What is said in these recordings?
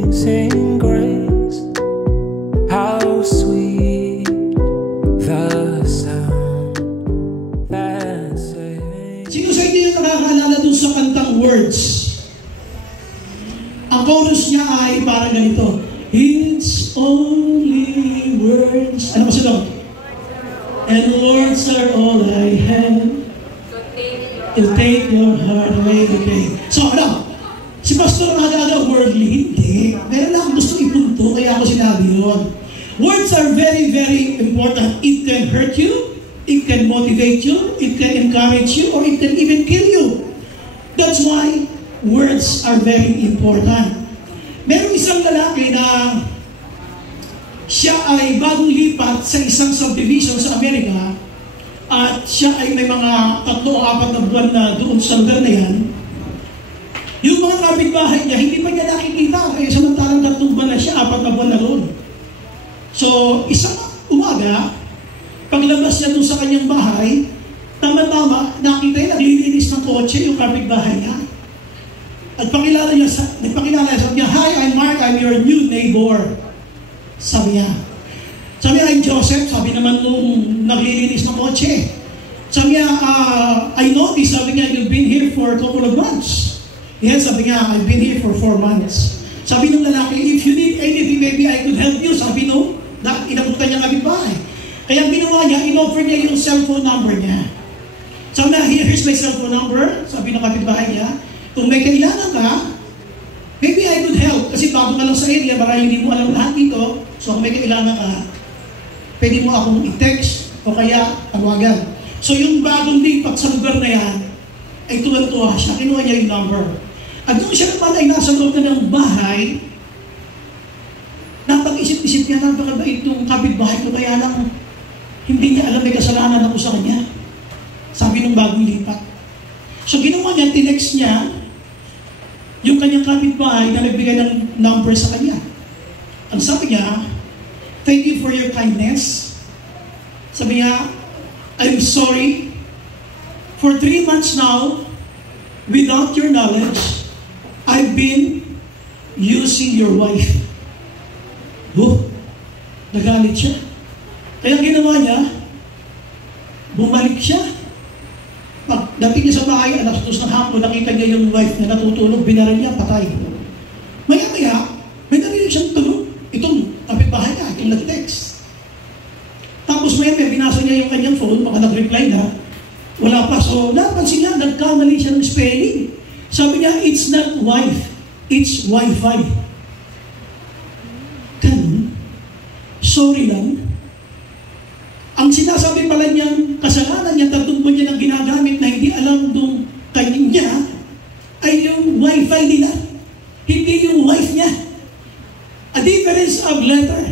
Amazing grace, how sweet the sound that saved. Sino sa inyo yung nakakaalala dun sa kantang Words? Ang chorus niya ay parang ganito. It's only words. Ano ba sila? And words are all I have to take your heart away. Okay. So ano? Si Pastor Aga worldly? Hindi. Meron lang gusto ipunto, kaya ako sinabi yun. Words are very, very important. It can hurt you, it can motivate you, it can encourage you, or it can even kill you. That's why words are very important. Meron isang lalaki na siya ay bagong lipat sa isang subdivision sa Amerika at siya ay may mga 3 o 4 na buwan na doon sa lugar na yan. Yung mga kapitbahay niya, hindi pa niya nakikita. Kaya samantalang 3 buwan na siya, 4 na buwan na doon. So, isang umaga, paglabas niya doon sa kanyang bahay, tama-tama, nakita niya, naglilinis ng kotse yung kapitbahay niya. At nagpakilala niya, sabi niya, "Hi, I'm Mark, I'm your new neighbor." Sabi niya, "I'm Joseph." Sabi naman nung naglilinis ng kotse. Sabi niya, "I noticed," sabi niya, "you've been here for a couple of months." Yes, sabi niya, "I've been here for 4 months." Sabi nung lalaki, "If you need anything, maybe I could help you." Sabi nung, inabutan niya kapitbahay. Kaya ginawa niya, in-offer niya yung cellphone number niya. Sabi niya, "Here's my cellphone number." Sabi ng kapitbahay niya, "Kung may kailangan ka, maybe I could help." Kasi bago ka lang sa area, baka hindi mo alam lahat dito. So kung may kailangan ka, pwede mo akong i-text o kaya tawagan. So yung bagong lipat sa lugar na yan, ay tuwan-tuwa siya. Kinuha niya yung number. At nung siya naman ay nasa loob na ng bahay, napag-isip-isip niya, napakabait yung kapitbahay ko, kaya lang hindi niya alam may kasalanan ako sa kanya. Sabi nung bagong lipat. So ginawa niya, tinext niya yung kanyang kapitbahay na nagbigay ng number sa kanya. Ang sabi niya, "Thank you for your kindness." Sabi niya, "I'm sorry. For 3 months now, without your knowledge, I've been using your wife." Nagalit siya. Kaya ginawa niya, bumalik siya. Pagdating niya sa bahay, 2:00 ng hapon, nakita niya yung wife na natutulog, binaril niya, patay. Maya-maya, may narinig siyang tunog. Itong kapitbahay niya, itong nag-text. Tapos maya-maya, binasa niya yung kanyang phone, baka nag-reply na, wala pa. So, napansin niya, nagkamali siya ng spelling. Sabi niya, "It's not wife, it's Wi-Fi." Ganun. Sorry lang. Ang sinasabi pala niyang kasalanan niya, 3 buwan niya nang ginagamit na hindi alam nung kanya ay yung Wi-Fi nila. Hindi yung wife niya. A difference of letter.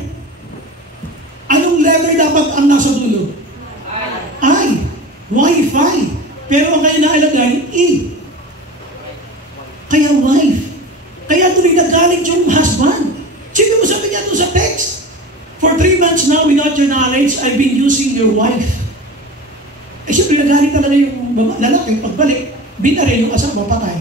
Anong letter dapat ang nasa dulo? I. Wi-Fi. Pero ang kanya nailagay, E. Kaya wife. Kaya tuloy nagalit yung husband. Sino mo sabi niya doon sa text? "For 3 months now, without your knowledge, I've been using your wife." Eh siyempre nagalit talaga yung lalaki. Pagbalik, binaril yung asawa, patay.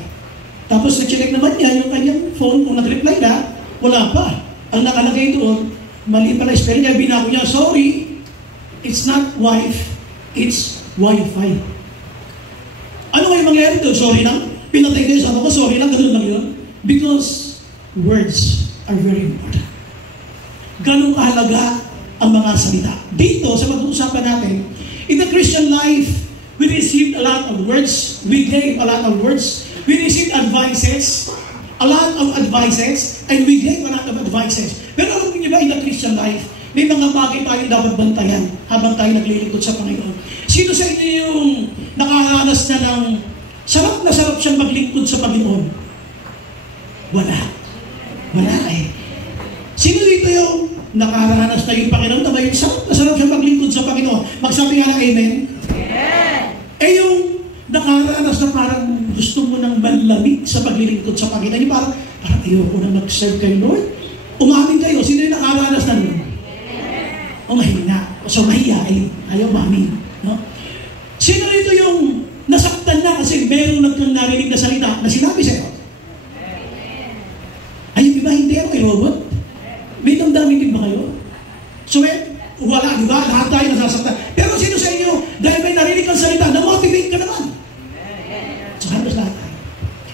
Tapos na-check naman niya yung kanyang phone, kung nag-reply na, wala pa. Ang nakalagay doon, mali pala spelling niya, binako niya, "Sorry, it's not wife, it's Wi-Fi." Ano kayo mangyari doon? Sorry lang. Pinatay kayo sa ako, sorry lang, ganun lang yun. Because words are very important. Ganun kahalaga ang mga salita. Dito, sa pag-uusapan natin, in the Christian life, we received a lot of words. We gave a lot of words. We received advices, a lot of advices, and we gave a lot of advices. Pero alam niyo ba, in the Christian life, may mga bagay tayong dapat bantayan habang tayo naglilingkod sa Panginoon. Sino sa inyo yung nakaranas na ng sarap na sarap siyang maglingkod sa Panginoon? Wala. Wala eh. Sino dito yung nakaranas na yung Panginoon na ba yung sarap na sarap siyang maglingkod sa Panginoon? Magsabi nga ng amen? Amen. Eh yung nakaranas na parang gusto mo ng manlamig sa paglilingkod sa Panginoon. Yung parang ayoko na mag-serve kay Lord. Umamin kayo. Sino yung nakaranas na nun? O mahina. So mahiyain. Ayaw mamin. No? Sino dito yung nasaktan na kasi meron nagkang narinig na salita na sinabi sa'yo? robot? May damdamin din ba kayo? So, wala, di ba? Lahat tayo nasasaktan. Pero sino sa inyo, dahil may narinig kang salita, na-motivate ka naman. So, halos lahat tayo.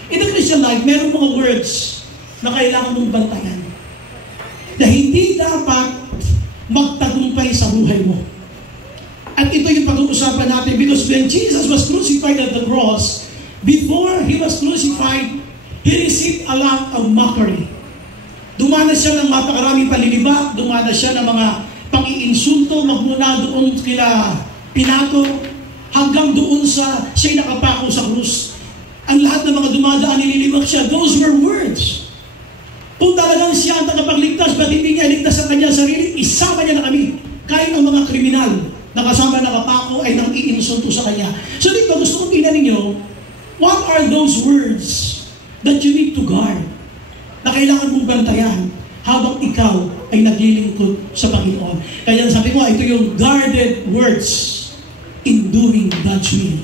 In the Christian life, meron mga words na kailangan mong bantayan na hindi dapat magtagumpay sa buhay mo. At ito yung pag-uusapan natin because when Jesus was crucified at the cross, before He was crucified, He received a lot of mockery. Dumanas siya ng mapakaraming palilibak, dumanas siya ng mga pang-iinsulto, magmula doon kila Pilato, hanggang doon sa siya'y nakapako sa krus. Ang lahat ng mga dumadaan, nililibak siya. Those were words. Kung talagang siya ang tagapagligtas, ba't hindi niya iligtas ang kanyang sarili, isama niya na kami. Kahit ang mga kriminal na kasama nakapako ay nang iinsulto sa kanya. So dito, gusto kong tingnan ninyo, what are those words that you need to guard, na kailangan mong bantayan habang ikaw ay naglilingkod sa Panginoon? Kaya sabi ko, ito yung guarded words in doing God's will.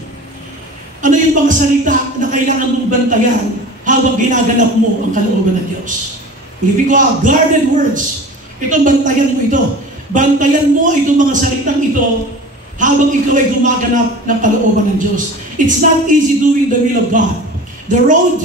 Ano yung mga salita na kailangan mong bantayan habang ginaganap mo ang kalooban ng Diyos? Ibig ko, guarded words. Ito, bantayan mo ito. Bantayan mo itong mga salitang ito habang ikaw ay gumaganap ng kalooban ng Diyos. It's not easy doing the will of God. The road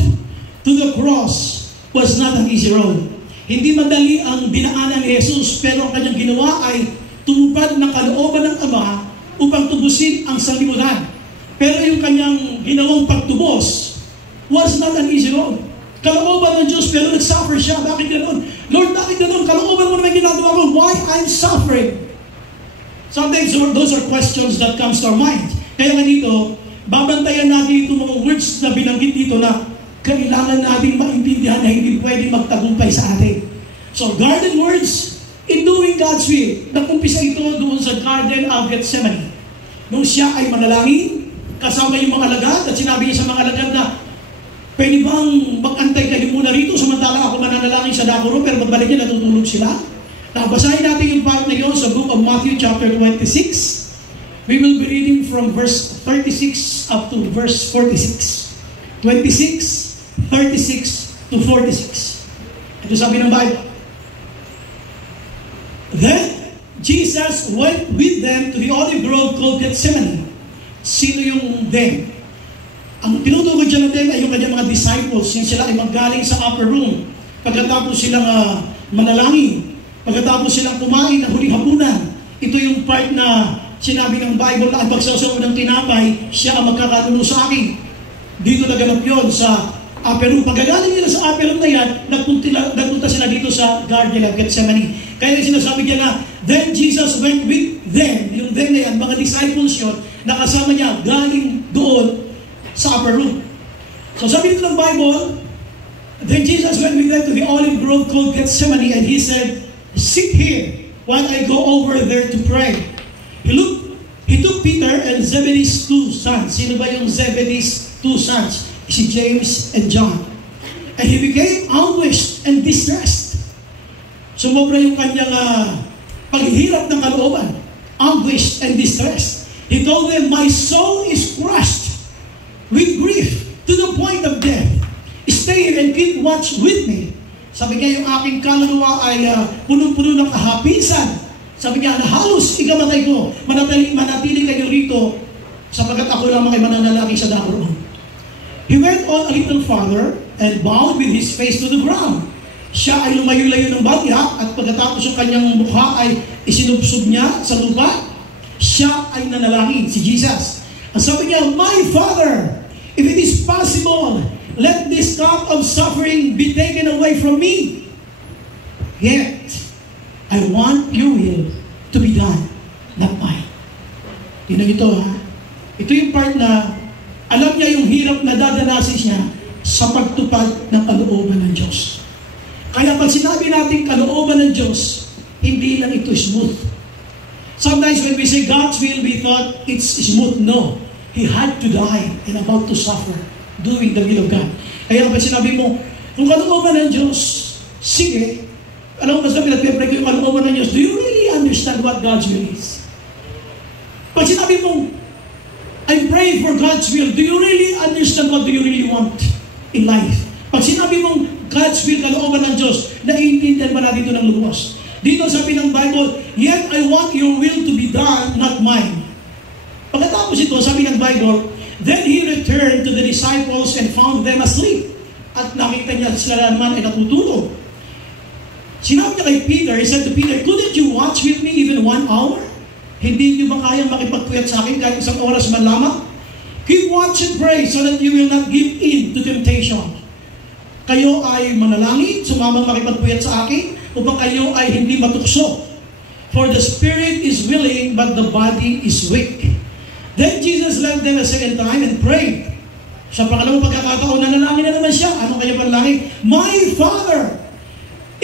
to the cross was not an easy road. Hindi madali ang dinaanan ni Jesus, pero ang kanyang ginawa ay tumupad ng kalooban ng Ama upang tubusin ang sanlibutan. Pero yung kanyang ginawang pagtubos was not an easy road. Kalooban ng Diyos, pero nag-suffer siya. Bakit ganoon? Lord, bakit ganoon? Kalooban mo naman ginagawa ko. Why I'm suffering? Sometimes those are questions that comes to our mind. Kaya nga dito, babantayan natin itong mga words na binanggit dito na kailangan natin maintindihan na hindi pwedeng magtagumpay sa atin. So, guarded words in doing God's will. Nakumpisa ito doon sa Garden of Gethsemane. Nung siya ay manalangin, kasama yung mga alagad, at sinabi niya sa mga alagad na, pwede bang mag-antay kayo muna rito samantala ako mananalangin sa dakuro, pero magbalik niya natutulog sila? Basahin natin yung part na yun sa book of Matthew chapter 26. We will be reading from verse 36 up to verse 46. 26, 36 to 46. Ito sabi ng Bible. Then Jesus went with them to the olive grove called Gethsemane. Sino yung them? Ang tinutukoy dyan natin ay yung kanyang mga disciples. Yung sila ay maggaling sa upper room. Pagkatapos silang manalangin. Pagkatapos silang kumain ng huling hapunan. Ito yung part na sinabi ng Bible na ang pagsasaw ng tinapay, siya ang magkakanuno sa akin. Dito naganap yun sa upper room. Pagkagaling nila sa upper room na yan, nagpunta sila dito sa Garden of Gethsemane. Kaya sinasabi niya na, then Jesus went with them. Yung them na yan, mga disciples yun, nakasama niya galing doon sa upper room. So sabi dito ng Bible, then Jesus went with them to the olive grove called Gethsemane, and He said, sit here while I go over there to pray. He took Peter and Zebedee's two sons. Sino ba yung Zebedee's two sons? Si James and John. And he became anguished and distressed. Sumobra yung kanyang paghihirap ng kalooban. Anguished and distressed. He told them, my soul is crushed with grief to the point of death. Stay here and keep watch with me. Sabi niya, yung aking kaluluwa ay punong-puno ng kahapisan. Sabi niya, halos ikamatay ko. Manatili kayo rito sapagkat ako lamang ay mananalangin sa dakuro. He went on a little farther and bowed with his face to the ground. Siya ay lumayo-layo ng bagya at pagkatapos yung kanyang mukha ay isinubsob niya sa lupa, siya ay nanalangin, si Jesus. Ang sabi niya, my Father, if it is possible, let this cup of suffering be taken away from me. Yet, I want your will to be done, not mine. Tingnan ito ha. Ito yung part na alam niya yung hirap na dadanasin niya sa pagtupad ng kalooban ng Diyos. Kaya pag sinabi natin kalooban ng Diyos, hindi lang ito smooth. Sometimes when we say God's will, we thought it's smooth. No. He had to die and about to suffer doing the will of God. Kaya pag sinabi mo, kung kalooban ng Diyos, sige, alam mo, basta pinag-pray ko yung kalooban ng Diyos, do you really understand what God's will is? Pag sinabi mo, I'm praying for God's will, do you really understand what do you really want in life? Pag sinabi mong God's will, kalooban ng Diyos, naiintindihan ba natin ito ng lubos? Dito sabi ng Bible, yet I want your will to be done, not mine. Pagkatapos ito, sabi ng Bible, then he returned to the disciples and found them asleep. At nakita niya sila naman ay natutulog. Sinabi niya kay Peter, he said to Peter, couldn't you watch with me even 1 hour? Hindi niyo ba kayang makipagpuyat sa akin kahit isang oras man lamang? Keep watch and pray so that you will not give in to temptation. Kayo ay manalangin, sumamang makipagpuyat sa akin, upang kayo ay hindi matukso. For the spirit is willing, but the body is weak. Then Jesus left them a second time and prayed. Sa pangalawang pagkakataon, nanalangin na naman siya. Anong kanyang panalangin? My Father,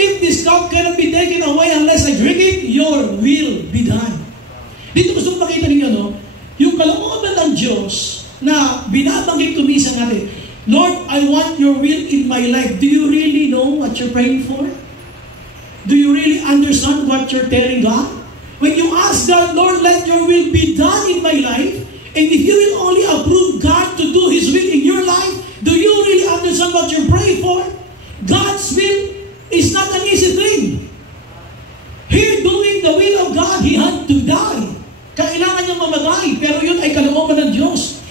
if this cup cannot be taken away unless I drink it, your will be done. Dito gusto kong makita ninyo, no? Yung kalooban ng Diyos na binabanggit ko minsan natin, Lord, I want your will in my life. Do you really know what you're praying for? Do you really understand what you're telling God? When you ask God, Lord, let your will be done in my life, and if you will only approve God to do His will in your life, do you really understand what you're praying for? God's will is not an easy thing. Here, doing the will of God, He had to die. Kailangan niyang mamatay, pero yun ay kalooban ng Diyos.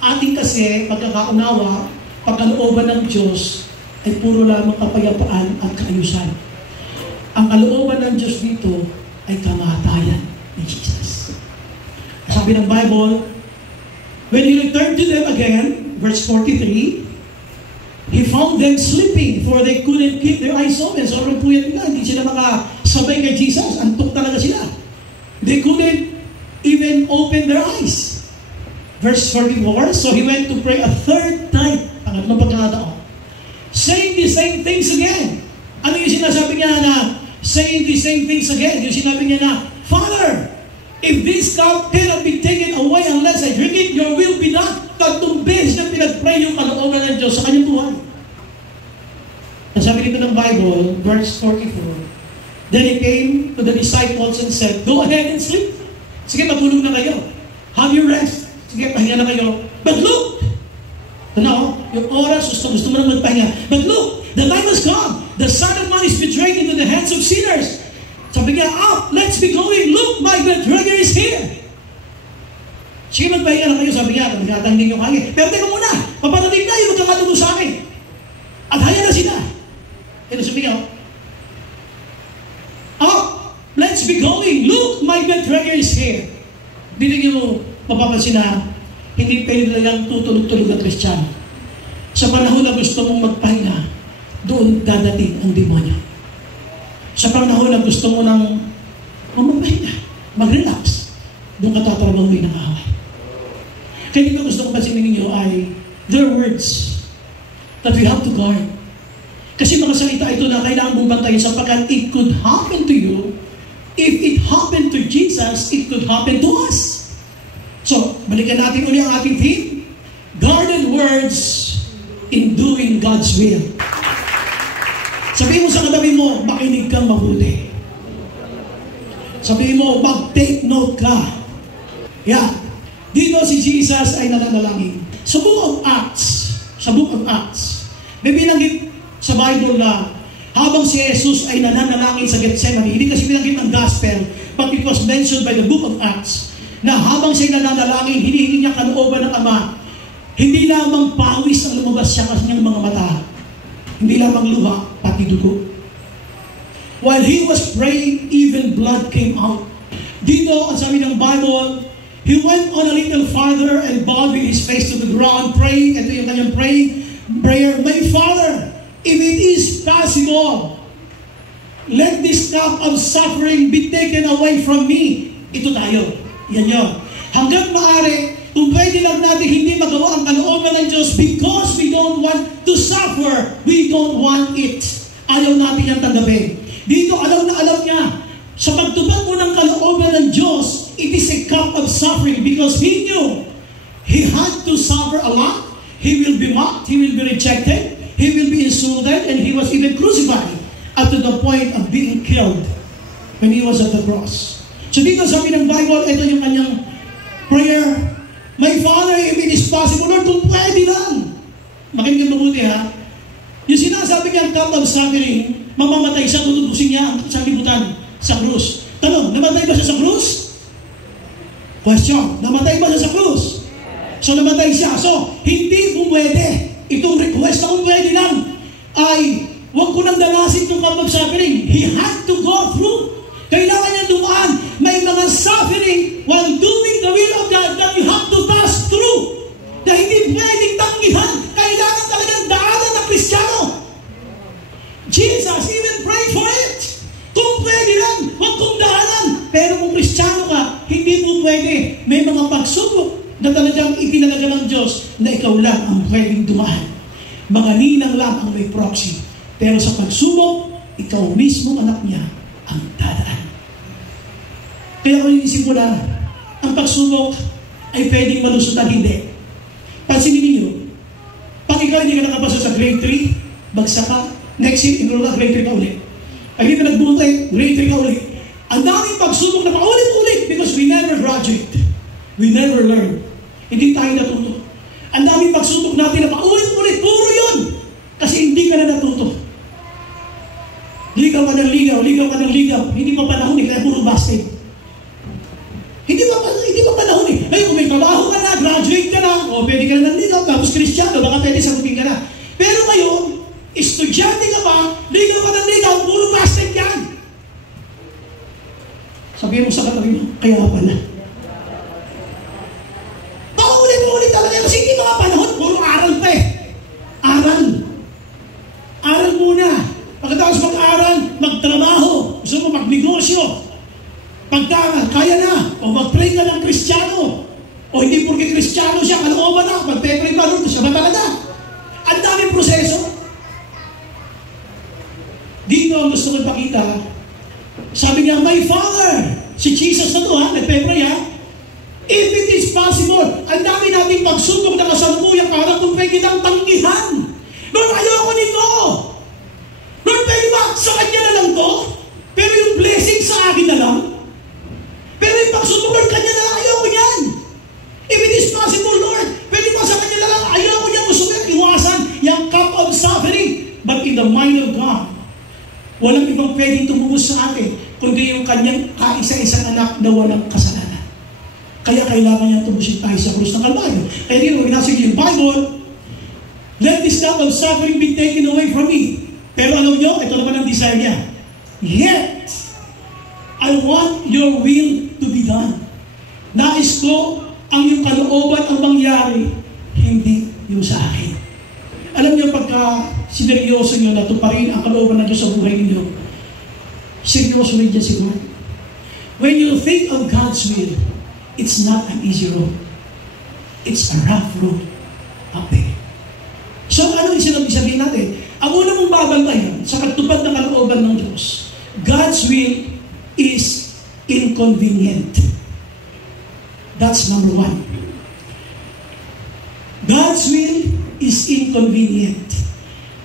Ating kasi, pagkakaunawa, pagkalooban ng Diyos, ay puro lamang kapayapaan at kaayusan. Ang kalooban ng Diyos dito ay kamatayan ni Jesus. Sabi ng Bible, when He returned to them again, verse 43, He found them sleeping for they couldn't keep their eyes open. Sobrang puyat nila, hindi sila makasabay kay Jesus. Antok talaga sila. They couldn't even open their eyes. Verse 44, so He went to pray a third time, pangatlong pagkakataon, saying the same things again. Ano yung sinasabi niya na saying the same things again? Yung sinabi niya na, Father, if this cup cannot be taken away unless I drink it, your will be done. Tatlong beses na pinag-pray yung kalooban ng Diyos sa kanyang buhay. Ang sabi dito ng Bible, verse 44, then He came to the disciples and said, go ahead and sleep. Sige, matulog na kayo. Have your rest. Sige, pahinga na kayo. But look, yung oras, gusto mo nang magpahinga. But look, the time has come. The Son of Man is betrayed into the hands of sinners. Sabi niya, up, let's be going. Look, my betrayer is here. Sige, magpahinga na kayo. Sabi niya, magkatangin nyo kayo. Pero teka muna, paparating na yung magkakatubo sa akin. At haya na sila. Ito sabi niya, up, let's be going. Look, my betrayer is here. Dito nyo mapapansin na hindi pwede lang tutulog-tulog na Kristiyano. Sa panahon na gusto mong magpahinga, doon dadating ang demonyo. Sa panahon na gusto mo nang magpahinga, mag-relax, doon ka tatrabahuin ng away. Kaya dito gusto kong pansinin ninyo ay their words that we have to guard. Kasi mga salita ito na kailangan mong bantayan sapagkat it could happen to you. If it happened to Jesus, it could happen to us. So, balikan natin uli ang ating theme. Guarded words in doing God's will. Sabihin mo sa katabi mo, makinig kang mabuti. Sabihin mo, mag-take note ka. Yeah. Dito si Jesus ay nananalangin. Sa Book of Acts, may binanggit sa Bible na habang si Jesus ay nananalangin sa Gethsemane, hindi kasi binanggit ng Gospel, but it was mentioned by the Book of Acts, na habang siya nananalangin, hinihingi niya kalooban ng Ama. Hindi lamang pawis ang lumabas siya sa kanyang mga mata. Hindi lamang luha, pati dugo. While he was praying, even blood came out. Dito, ang sabi ng Bible, he went on a little farther and bowed with his face to the ground, praying. Ito yung kanyang prayer. My Father, if it is possible, let this cup of suffering be taken away from me. Ito tayo. Yan yun. Hanggang maaari, kung pwede lang natin hindi magawa ang kalooban ng Diyos because we don't want to suffer, we don't want it. Ayaw natin yung tanggapin. Dito, alam na alam niya, sa pagtupad mo ng kalooban ng Diyos, it is a cup of suffering because He knew He had to suffer a lot. He will be mocked, He will be rejected, He will be insulted, and He was even crucified up to the point of being killed when He was at the cross. So dito sabi ng Bible, ito yung kanyang prayer. My Father, if it is possible, Lord, kung pwede lang. Makinig mabuti ha. Yung sinasabi niya, cup of suffering, mamamatay siya, tutubusin niya ang sanlibutan sa krus. Tanong, namatay ba siya sa krus? Question, namatay ba siya sa krus? So namatay siya. So, hindi pumwede. Itong request na kung pwede lang ay huwag ko nang danasin itong cup of suffering. He had to go through. Kailangan niya dumaan. May mga suffering while doing the will of God that you have to pass through. Na hindi pwedeng tanggihan. Kailangan talagang daanan ng Kristiyano. Jesus even prayed for it. Kung pwede lang, huwag kong daanan. Pero kung Kristiyano ka, hindi mo pwede. May mga pagsubok na talagang itinalaga ng Diyos na ikaw lang ang pwedeng dumaan. Mga ninang lang ang may proxy. Pero sa pagsubok, ikaw mismo anak niya ang dadaan. Kaya kung iisip mo na, ang pagsubok ay pwedeng malusutan, hindi. Pansinin niyo, pag ikaw hindi ka nakapasa sa grade 3, bagsak ka, next year, enroll ka, grade 3 ka ulit. Pag hindi ka nagbutay, grade 3 ka ulit. Ang daming pagsubok na paulit-ulit because we never graduate. We never learn. Hindi tayo natuto. Ang daming pagsubok natin na paulit-ulit, puro yun. Kasi hindi ka na natuto. Ligaw ka ng ligaw, ligaw ka ng ligaw. Hindi pa panahon eh, kaya puro busted. Hindi pa panahon eh. Ay, kung may trabaho ka na, graduate ka na, o pwede ka na ng ligaw, tapos Kristiyano, baka pwede sagutin ka na. Pero ngayon, estudyante ka pa, ligaw ka ng ligaw, puro busted yan. Sabihin mo sa katabi mo, kaya pala. Paulit-ulit talaga kasi hindi mga panahon, puro aral pa eh. Aral. Aral muna. Pagkatapos mag-aral, magtrabaho. Gusto mo magnegosyo. Pagka kaya na, o mag-pray ka ng Kristiyano. O hindi porque Kristiyano siya, kalooban na, magpe-pray pa doon, siya ba talaga? Ang daming proseso. Dito ang gusto ko ipakita. Sabi niya, my Father, si Jesus na to ha, nagpe-pray ha, if it is possible, ang dami nating pagsubok na kasalubuyang para kung pwede lang tanggihan. Lord, ayoko nito. Lord, pwede ba sa kanya na lang to? Pero yung blessing sa akin na lang? Pero yung pagsubok, Lord, kanya na lang, ayoko niyan. If it is possible, Lord, pwede ba sa kanya na lang, ayoko niyan, gusto ko iwasan yung cup of suffering. But in the mind of God, walang ibang pwedeng tumubos sa atin, kundi yung kanyang kaisa-isang anak na walang kasalanan. Kaya kailangan niya tubusin tayo sa krus ng Kalbaryo. Kaya dito, binasig yung Bible, let this cup of suffering be taken away from me. Pero alam niyo, ito naman ang desire niya. Yet, I want your will to be done. Nais ko ang iyong kalooban ang mangyari, hindi yung sa akin. Alam niyo, pagka sineryoso niyo na tuparin ang kalooban ng Diyos sa buhay ninyo, seryoso rin dyan si God. When you think of God's will, it's not an easy road. It's a rough road up there. So, ano yung sabihin natin? Ang una mong babantayan sa katupad ng kalooban ng Diyos, God's will is inconvenient. That's number one. God's will is inconvenient.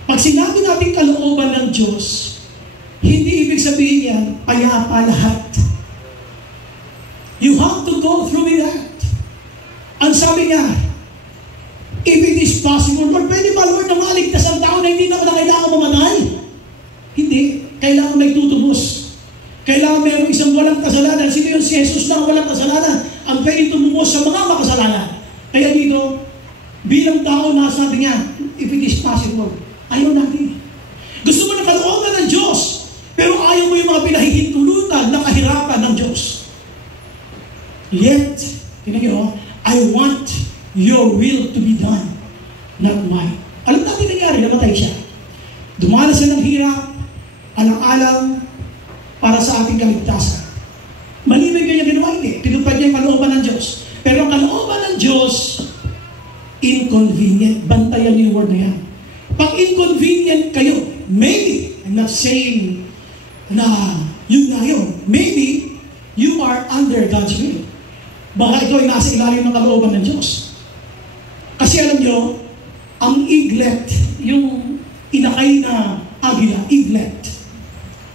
Pag sinabi natin kalooban ng Diyos, hindi ibig sabihin yan, payapa lahat. You have to go through with that. Ang sabi niya, if it is possible, Lord, pwede ba, Lord, na maligtas ang tao na hindi na kailangan mamatay? Hindi. Kailangan may tutubos. Kailangan mayroong isang walang kasalanan. Sino yung si Jesus na walang kasalanan? Ang pwede tumubos sa mga makasalanan. Kaya dito, bilang tao na sabi niya, if it is possible, ayaw natin. Gusto mo na kalooban ng Diyos, pero ayaw mo yung mga pinahihintulutan na kahirapan ng Diyos. Yet, tinagin, I want your will to be done, not mine. Alam natin nangyari, namatay siya. Dumanas siya ng hirap, alang-alang para sa ating kaligtasan. Malimig kanya ginawa, hindi. Tinupad niya yung kalooban ng Diyos. Pero ang kalooban ng Diyos, inconvenient. Bantayan niyo yung word na yan. Pag inconvenient kayo, maybe, I'm not saying na yun na yun. Maybe, you are under God's will. Baka ito ay nasa ilalim ng kalooban ng Diyos. Kasi alam nyo, ang eaglet, yung inakay na agila, eaglet.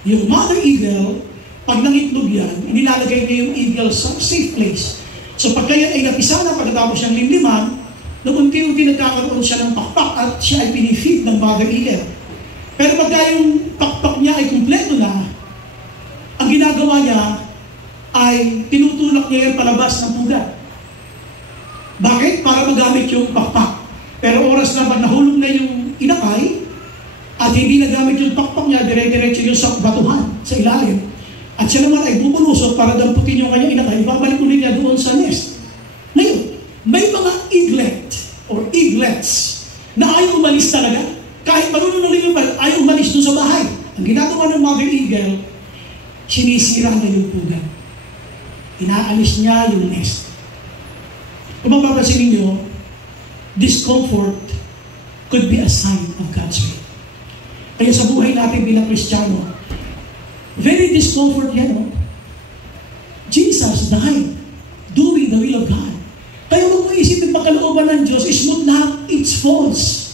Yung mother eagle, pag nangitlog yan, inilalagay niya yung eagle sa safe place. So pag kaya ay napisa na pagkatapos siyang limliman, nung unti-unti nagkakaroon siya ng pakpak at siya ay pinifeed ng mother eagle. Pero pagka yung pakpak niya ay kumpleto na, ang ginagawa niya ay tinutulak niya yung palabas ng puga. Bakit? Para magamit yung pakpak. Pero oras na pag nahulog na yung inakay, at hindi nagamit yung pakpak niya, dire-diretso yung sa batuhan, sa ilalim. At siya naman ay bubulusot para damputin yung kanyang inakay, ibabalik ulit niya doon sa nest. Ngayon, may mga eaglet or eaglets na ayaw umalis talaga. Kahit marunong na rin yung ayaw umalis doon sa bahay. Ang ginagawa ng mother eagle, sinisira na yung puga. Inaalis niya yung nest. Kung mapapansin ninyo, discomfort could be a sign of God's will. Kaya sa buhay natin bilang Kristiyano, very discomfort yan, no? Jesus died doing the will of God. Kaya huwag mo isipin pagkalooban ng Diyos is not, it's false.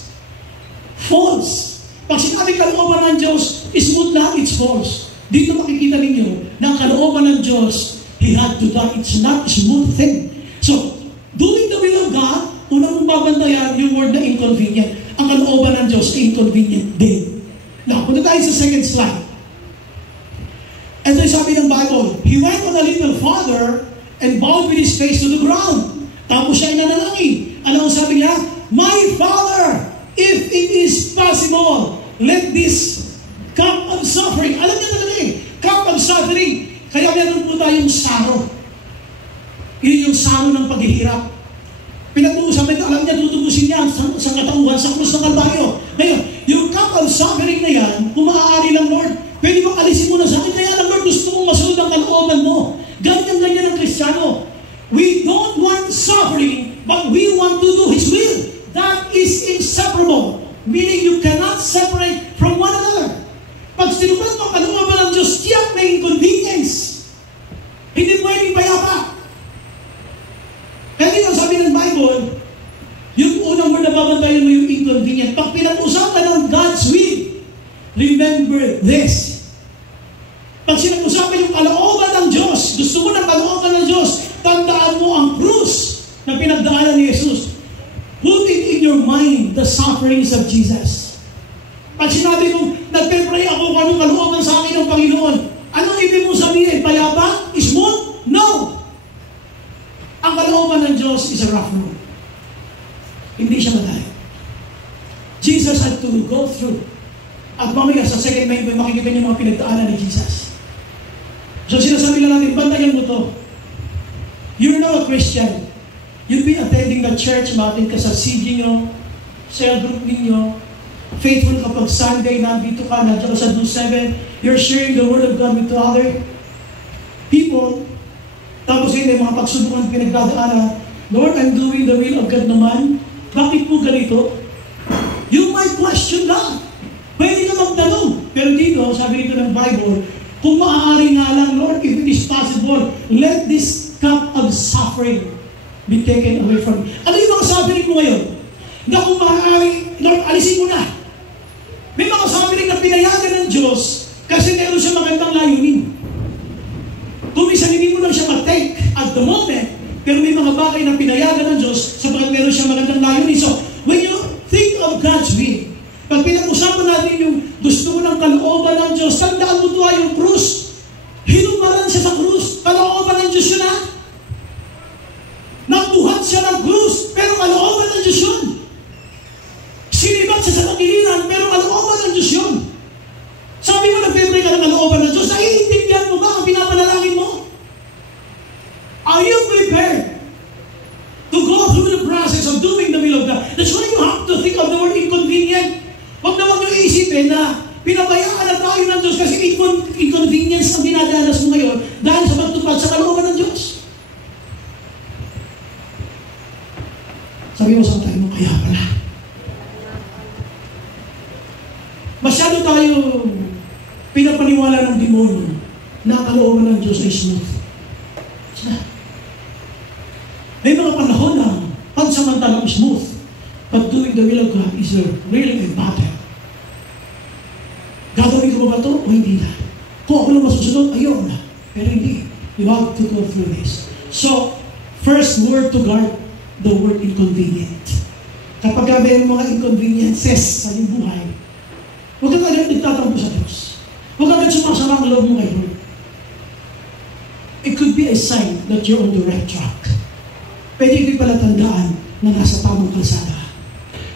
False. Pag sinabi kalooban ng Diyos is not, it's false. Dito makikita ninyo na ang kalooban ng Diyos, He had to die. It's not a smooth thing. So, doing the will of God, unang mong babantayan yung word na inconvenient. Ang kalooban ng Diyos ay inconvenient din. Now, punta tayo sa second slide. Ito yung sabi ng Bible, He went on a little farther and bowed with His face to the ground. Tapos siya ay nanalangin. Ano ang sabi niya? My Father, if it is possible, let this cup of suffering, alam niya talaga cup of suffering. Kaya meron po tayong sorrow. Yun yung sorrow ng paghihirap. Pinag-uusapan ito, alam niya, tutubusin niya sa katauhan, sa krus ng Kalbaryo. Ngayon, yung cup of suffering na yan, kung maaari lang, Lord, pwede bang alisin mo na sa akin? Kaya lang, Lord, gusto mong masunod ang kalooban mo. Ganyan-ganyan ang Kristiyano. We don't want suffering, but we want to do His will. That is inseparable. Meaning you cannot separate from one another. Pag sinupad mo ang kalooban ng Diyos, tiyak may inconvenience. Hindi pwedeng payapa. Kaya dito sabi ng Bible, yung unang word na babantayan mo yung inconvenient. Pag pinag-usapan ng God's will, remember this. Pag sinag-usapan yung kalooban ng Diyos, gusto mo ng kalooban ng Diyos, tandaan mo ang krus na pinagdaanan ni Jesus. Put it in your mind the sufferings of Jesus. Pag sinabi mong, nagpe-pray ako kung anong kalooban sa akin ng Panginoon, anong ibig mong sabihin? Payapa? Smooth? No! Ang kalooban ng Diyos is a rough road. Hindi siya madali. Jesus had to go through. At mamaya sa second main, may makikita niyo mga pinagdaanan ni Jesus. So sinasabi lang natin, bantayan mo to. You're now a Christian. You'll be attending the church, matin ka sa CG nyo, cell group ninyo, faithful kapag Sunday, nandito ka, nandiyan ka sa Do 7, you're sharing the Word of God with other people. Tapos yun, may mga pagsubukan pinagdadaanan. Lord, I'm doing the will of God naman. Bakit po ganito? You might question God. Pwede ka magtanong. Pero dito, sabi dito ng Bible, kung maaari nga lang, Lord, if it is possible, let this cup of suffering be taken away from me. Ano yung mga suffering mo ngayon? Na kung maaari, Lord, alisin mo na. May mga suffering na pinayagan ng Diyos kasi meron siya magandang layunin. Kung minsan hindi mo lang siya matake at the moment, pero may mga bagay na pinayagan ng Diyos sapagkat meron siya magandang layunin. So, when you think of God's will, pag pinag-usapan natin yung gusto mo ng kalooban ng Diyos, tandaan mo ito yung krus. Hinumaran siya sa krus. Kalooban ng Diyos yun, ha? Nabuhat siya ng krus, pero kalooban ng Diyos yun. Sinibat siya sa pagiliran, pero kalooban ng Diyos yun. Sabi mo, nagpipray ka ng kalooban ng Diyos, naiintindihan mo ba ang pinapanalangin mo? Are you prepared to go through the process of doing the will of God? That's why you have to think of the word inconvenient. Huwag na huwag nyo iisipin na pinabayaan na tayo ng Diyos kasi inconvenience ang dinadanas mo ngayon dahil sa pagtupad sa kalooban ng Diyos. Sabi mo sa tayo mo, kaya pala. Masyado tayo pinapaniwala ng demonyo na ang kalooban ng Diyos ay smooth. May mga panahon na pansamantalang smooth, but doing the will of God is really a battle. Gagawin ko ba ito o hindi na? Kung ako na masusunod, ayaw na. Pero hindi. You have to go through this. So, first word to guard, the word inconvenient. Kapag mayroong mga inconveniences sa iyong buhay, Huwag ka agad nagtatampo sa Diyos. Huwag ka agad sumasama ang loob mo kay Lord. It could be a sign that you're on the right track. Pwede ko pala tandaan na nasa tamang kalsada.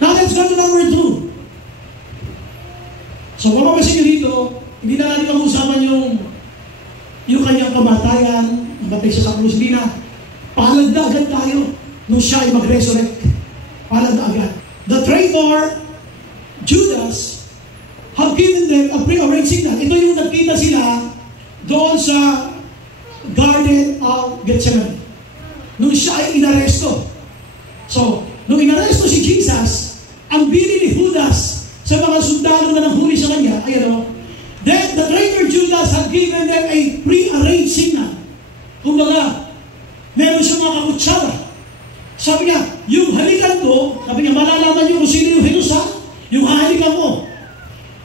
Now let's go to number 2. So, mapapasin nyo dito, hindi na natin pag-usapan yung kanyang kamatayan, nabatay siya sa krus. Hindi na. Palad na agad tayo nung siya ay mag-resurrect. Palad na agad. The traitor, Judas, have given them a pre-arranged signal. Ito yung nagkita sila doon sa Garden of Gethsemane. Nung siya ay inaresto. So, nung inaresto si Jesus, ang bili ni Judas sa mga sundalo na nanghuli sa kanya, then the traitor Judas had given them a pre-arranged signal. Kumbaga, meron siya mga kakutsara. Sabi niya, yung halikan ko, sabi niya, malalaman niyo kung sino yung Jesus, ha? Yung hahalikan mo.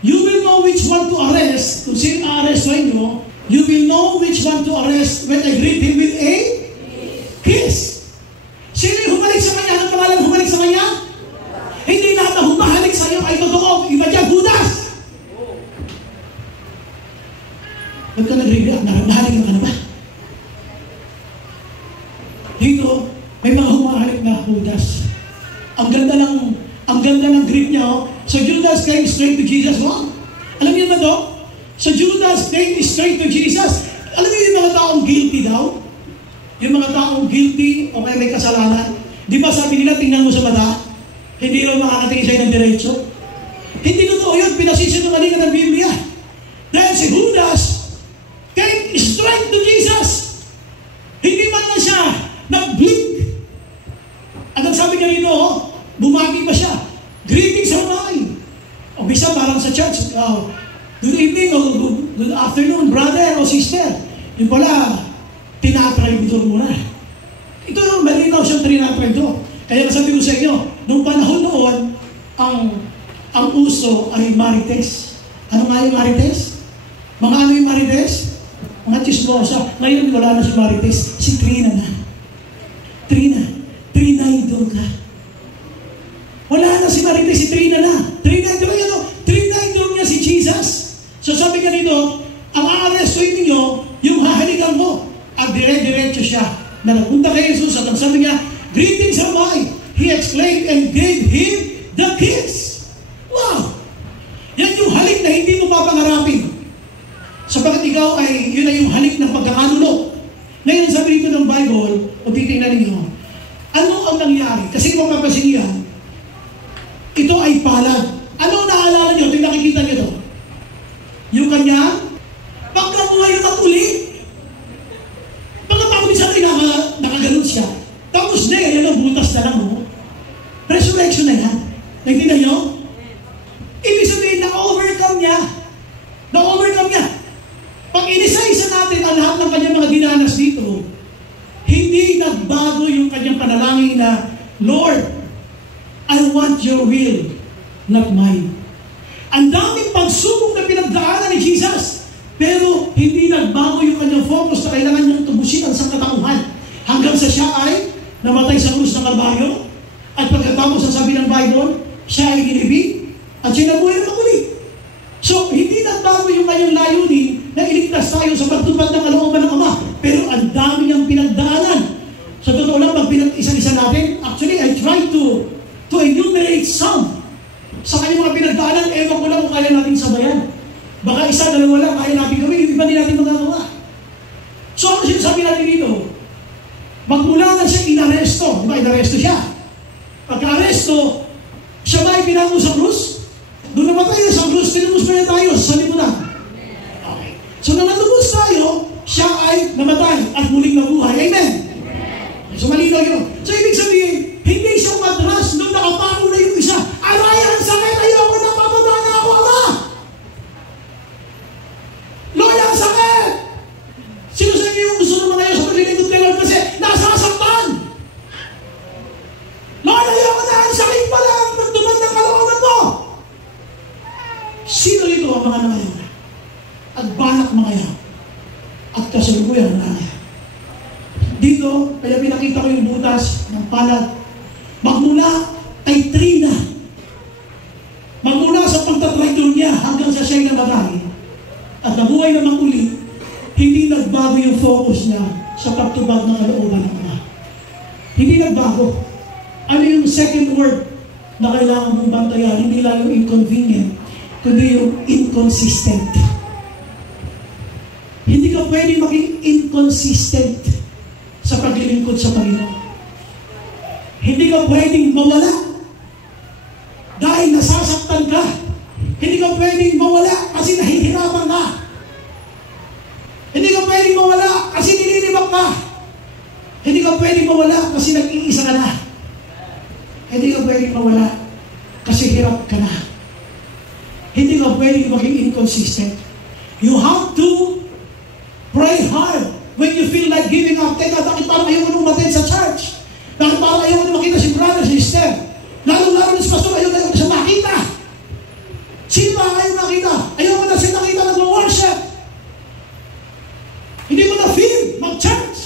You will know which one to arrest. Kung sino a-arrest sa inyo, you will know which one to arrest when I greet him with a kiss. Sino yung humalik sa kanya? Anong pangalan humalik sa kanya? Hindi lahat na humahalik sa iyo ay totoo. Iba dyan, Judas! Huwag ka nag-react. Nahalik ka na ba? Dito, may mga humahalik na Judas. Ang ganda ng grip niya. Oh. So Judas came straight to Jesus. Wow. Alam niyo ba ito? So Judas came straight to Jesus. Alam niyo yung mga taong guilty daw? Yung mga taong guilty o kaya may kasalanan. Di ba sabi nila, tingnan mo sa mata? Hindi rin makakatingin sa'yo ng diretso. Hindi totoo yun. Pinasisinungalingan ng Biblia. Dahil si Judas came straight to Jesus. Hindi man na siya nag-blink. At ang sabi niya rito, bumagi pa siya. Greetings sa mga. O bisa parang sa church. Good evening o good afternoon, brother o sister. Yung pala, tinatraidor mo na. Ito, malinaw siyang tinatraidor. Kaya sabi ko sa inyo, nung panahon noon, ang uso ay marites. Ano nga yung marites? Mga ano yung marites? Mga chismosa. Ngayon wala na si marites. Si Trina na. Trinaidor ka. Wala na si marites, si Trina na. Trinaidor niya si Jesus. So sabi nga nito, ang aarestuin ninyo, yung hahalikan mo. At dire-diretso siya. Na napunta kay Jesus at ang sabi niya, greetings are mine. He exclaimed and gave him the kiss. Wow! Yan yung halik na hindi mo papangarapin. Sapagat ikaw ay, yun ay yung halik ng pagkakanulo. Ngayon sabi dito ng Bible, o titingnan ninyo, ano ang nangyari? Kasi kung mapapansin yan, ito ay palad. Ano ang naalala nyo? Ito yung nakikita nyo ito. Yung kanya, pagkabuhay na uli. Pagkatapos isa nakaganon siya. Tapos na yan ang butas na lang mo. Resurrection na yan. Nagtinda nyo? Ibig sabihin, na-overcome niya. Na-overcome niya. Pag inisa-isa natin ang lahat ng kanyang mga dinanas dito, hindi nagbago yung kanyang panalangin na, Lord, I want your will, not mine. Ang daming pagsubok na pinagdaanan ni Jesus, pero hindi nagbago yung kanyang focus na kailangan niyang tubusin ang sangkatauhan. Hanggang sa siya ay namatay sa krus ng Kalbaryo, at pagkatapos ang sabi ng Bible, siya ay ginibig, at siya nabuhay na muli. So, hindi nagbago yung kanyang layunin na iligtas tayo sa pagtupad ng kalooban ng Ama. Pero ang dami niyang pinagdaanan. Sa totoo lang, pag pinag-isa-isa natin, actually, I try to enumerate some. Sa kanyang mga pinagdaanan, ewan ko lang kung kaya natin sabayan. Baka isa, dalawa lang, kaya natin gawin, yung iba din natin magagawa. So, ano sinasabi natin dito? Magmula na siya inaresto. Diba, inaresto siya. Pagka-aresto, siya ba ay pinango sa krus? Doon naman tayo sa krus, tinubos pa na tayo sa lipunan. Okay. So, nang natubos tayo, siya ay namatay at muling nabuhay. Amen? So, malinaw yun. So, ibig sabihin, hindi siya matras nung nakapako na yung isa. Aray, ang sakit! Ayoko na, pamatay na ako, Ama! Lord, ang sakit! Sino sa inyo yung gusto naman ngayon sa paglilingkod kay Lord kasi nasasaktan? Lord, ayoko na, ang sakit pala ang nagdumad ng kalooban mo! Sino dito ang mga nangayon? At balak mga yan. At kasalukuyan na yan. Dito, kaya pinakita ko yung butas ng palad. Magmula kay Trina. Magmula sa pagtatraidor niya nabuhay naman uli, hindi nagbago yung focus niya sa pagtubag ng kalooban ng Ama. Hindi nagbago. Ano yung second word na kailangan mong bantayan? Hindi lang yung inconvenient, kundi yung inconsistent. Hindi ka pwede maging inconsistent sa paglilingkod sa Panginoon. Hindi ka pwedeng mawala dahil nasasaktan ka. Hindi ka pwedeng mawala kasi nahihirapan ka. Hindi ka pwedeng mawala kasi nililibak ka. Hindi ka pwedeng mawala kasi nag-iisa ka na. Hindi ka pwedeng mawala kasi hirap ka na. Hindi ka pwedeng maging inconsistent. You have to pray hard when you feel like giving up. Teka, bakit parang ayaw mo umattend sa church? Bakit parang ayaw mo makita si brother, si sister? Lalo-lalo na si pastor, ayaw na siya makita. Sino ba ayaw makita? Ayaw mo na siya makita nag-worship. Hindi mo na feel mag-church.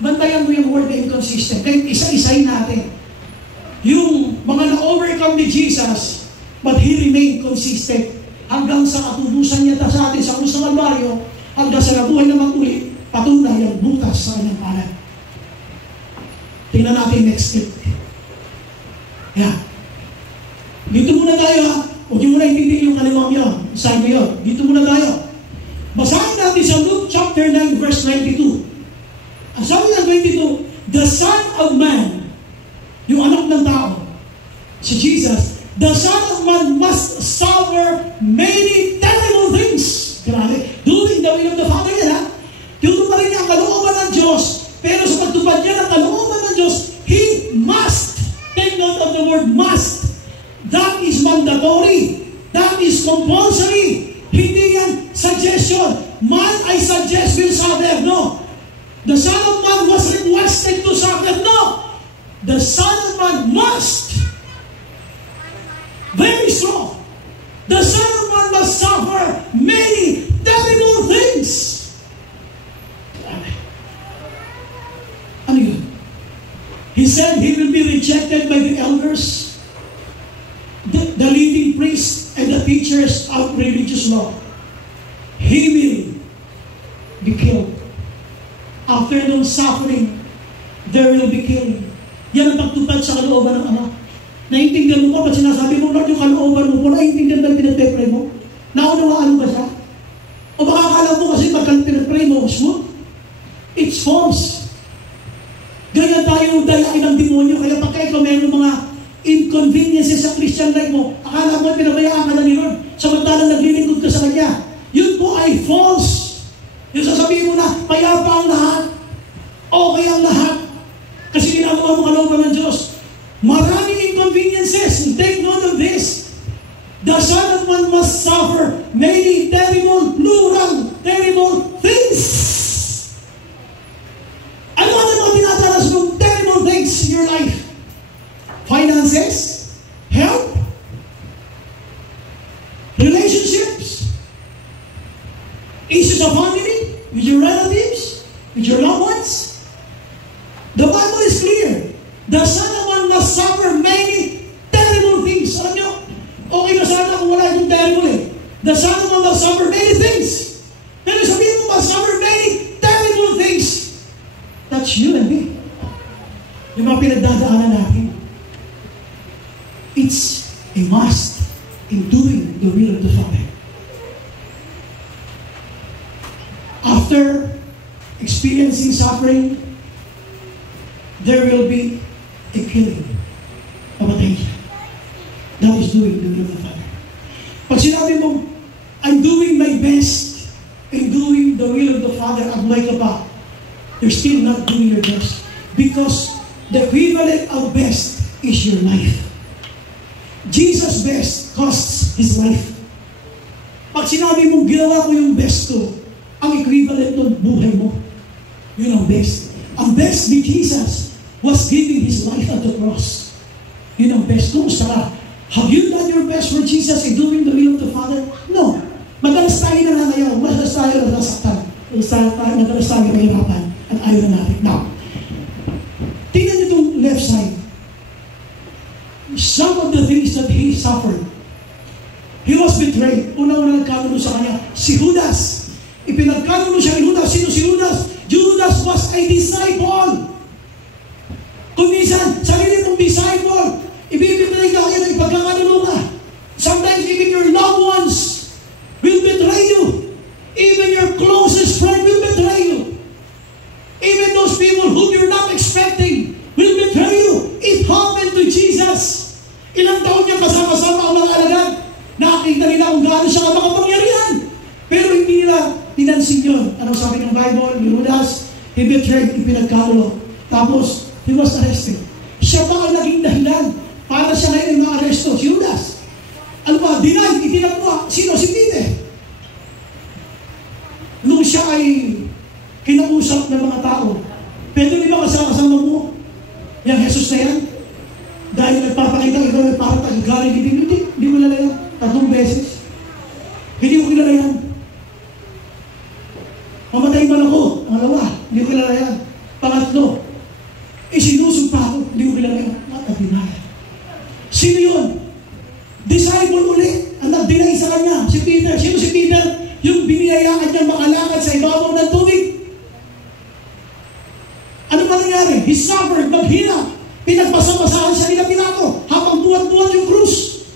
Bantayan mo yung word na inconsistent. Kaya isa-isayin natin. Yung mga na-overcome ni Jesus, but He remained consistent hanggang sa katubusan niya sa atin sa krus ng Kalbaryo, hanggang sa nabuhay na maguli, patunay ang butas sa kanyang palad. Tingnan natin next clip. Yeah. Dito muna tayo ha. Huwag niyo muna itindig yung kalimang yun. Sign mo yun. Dito muna tayo. Basahin natin sa Luke chapter 9 verse 92. Ang sabi ng 22, the Son of Man, yung anak ng tao, si Jesus, the Son of Man must suffer many terrible things. Grabe. Doing the will of the Father yan ha. Tinutupad rin niya ang kalooban ng Diyos. Pero sa pagtupad niya ng kalooban ng Diyos, He must. Take note of the word must. That is mandatory. That is compulsory. Hindi yan suggestion. Man, I suggest will suffer. No. The Son of Man was requested to suffer. No. The Son of Man must. Very strong. The Son of Man must suffer many terrible things. Ano yun? He said He will be rejected by the elders, the leading priests, and the teachers of religious law. He will be killed. After no suffering, there will be killing. Yan ang pagtupad sa kalooban ng Ama. Naiintindihan mo pa pag sinasabi mo, Lord, yung kalooban mo po, naiintindihan ba yung pinag-pray mo? Naunawaan mo ba siya? O baka akala mo kasi pag pinag-pray mo, smooth? It's false. Ganyan tayo dayain ng demonyo. Kaya pagka ikaw mayroong mga inconveniences sa Christian life mo, akala mo pinabayaan ka na ni Lord, samantalang naglilingkod ka sa Kanya. Yun po ay false. Yung sasabihin mo na, mayapa ang lahat, okay ang lahat, kasi ginagawa mo kalooban ng Diyos. Maraming inconveniences. Take note of this. The Son of Man must suffer many terrible, plural, terrible things. Ano mga tinatalas mong terrible things in your life? Finances, health, relationships, issues of family, with your relatives, with your loved ones. The Bible is clear. The Son of Man must suffer many terrible things. Alam nyo, okay na sana kung wala yung terrible eh. The Son of Man must suffer many things. Pero sabihin mo, must suffer many terrible things. That's you and me. Yung mga pinagdadaanan natin. It's a must in doing the will of the Father. After experiencing suffering, there will be a killing of attention. That is doing the will of the Father. Pag sinabi mo, I'm doing my best in doing the will of the Father at my kaba, you're still not doing your best. Because the equivalent of best is your life. Jesus' best costs His life. Pag sinabi mo, ginawa ko yung best ko, ang equivalent ng buhay mo, yun ang best. Ang best ni Jesus was giving His life at the cross. Yun ang best. Kumusta ka? Have you done your best for Jesus in doing the will of the Father? No. Madalas tayo nananayaw. Madalas tayo nasasaktan. Madalas tayo mahirapan. At ayaw na natin. Now, tingnan niyo itong left side. Some of the things that He suffered. He was betrayed. Una-una nagkanuno sa kanya, si Judas. Ipinagkanuno siya ni Judas. Sino si Judas? Judas was a disciple. Kung minsan, sarili mong disciple, ibibitray ka, ipagkakanuno ka. Sometimes even your loved ones will betray you. Even your closest friend will betray you. Even those people whom you're not expecting will betray you. It happened to Jesus. Ilang taon niya kasama-sama ang mga alagad. Nakita nila kung gaano siya makapangyarihan. Pero hindi nila pinansin yun. Ano sabi ng Bible? Ni Judas, he betrayed, ipinagkanulo. Tapos, he was arrested. Siya pa ang naging dahilan para siya ngayon ay ma-aresto. Si Judas. Ano ba? Denied, itinagwa. Sino? Si Peter. Nung siya ay kinausap ng mga tao, Pedro, di ba kasama mo? Yang Jesus na yan? Dahil nagpapakita ikaw ay parang tagigaling, hindi mo lalayan. 3 beses. Hindi ko kilala yan. Mamatay man ako. Pangalawa, hindi ko kilala yan. Pangatlo, sinusumpa ako. Hindi ko kilala yan. Denial. Sino yun? Disciple ulit. Ang nag-deny sa kanya. Si Peter. Sino si Peter? Yung biniyayaan niya makalakad sa ibabaw ng tubig. Ano ba nangyari? He suffered, maghina. Pinagpasamasahan siya nila Pilato habang buwan-buwan yung krus.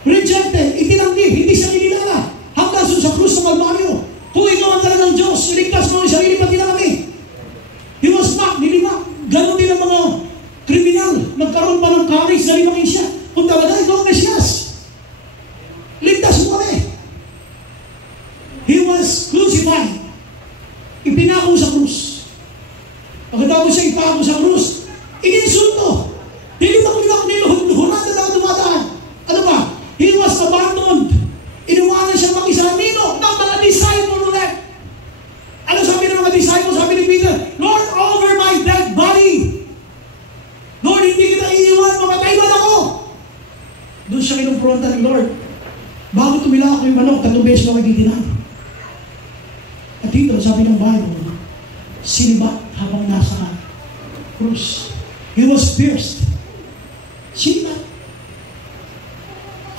Rejected, itinanggi, hindi siya kinilala. Hanggang sa krus ng Kalbaryo. Kung ikaw ang talagang Diyos, iligtas mo ang sarili, pati na kami. He was mocked, nilima. Ganon din ang mga kriminal. Nagkaroon pa ng courage na limangin siya. Kung talaga ikaw ang Mesiyas, ligtas mo kami. He was crucified. Ipinako sa krus. Pagkatapos siya ipako sa krus, ininsulto. Niluhunan na lang dumadaan. Ano ba? He was abandoned. Inuwanan siya mag-isa. Nino? Ng mga disciple ulit. Ano sabi ng mga disciple? Sabi ni Peter, Lord, over my dead body. Lord, hindi kita iiwan. Mamatay man ako. Doon siya kinumpronta ng Lord. Bago tumila ako yung manok, 3 beses mo kagitinan. At dito, sabi ng Bible, sinibat habang nasa krus. He was pierced. Sinibat.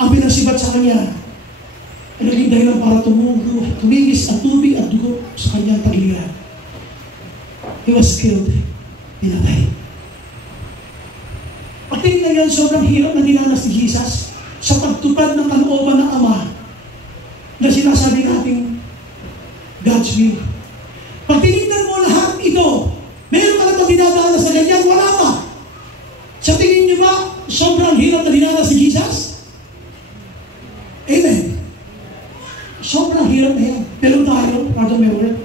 Ang pinasibat sa kanya, ay naging dahilan para tumigis ang tubig at dugo sa kanyang tagiliran. He was killed. Pinatay. At tingnan yan, sobrang hirap na dinanas ni Jesus sa pagtupad ng kalooban ng Ama na sinasabi nating God's will. Pag tinignan mo lahat ito, meron ka na ito dinadanas na ganyan, wala pa. Sa tingin niyo ba, sobrang hirap na dinanas ni Jesus? Amen. Sobrang hirap na yan. Pero tayo, pardon my word,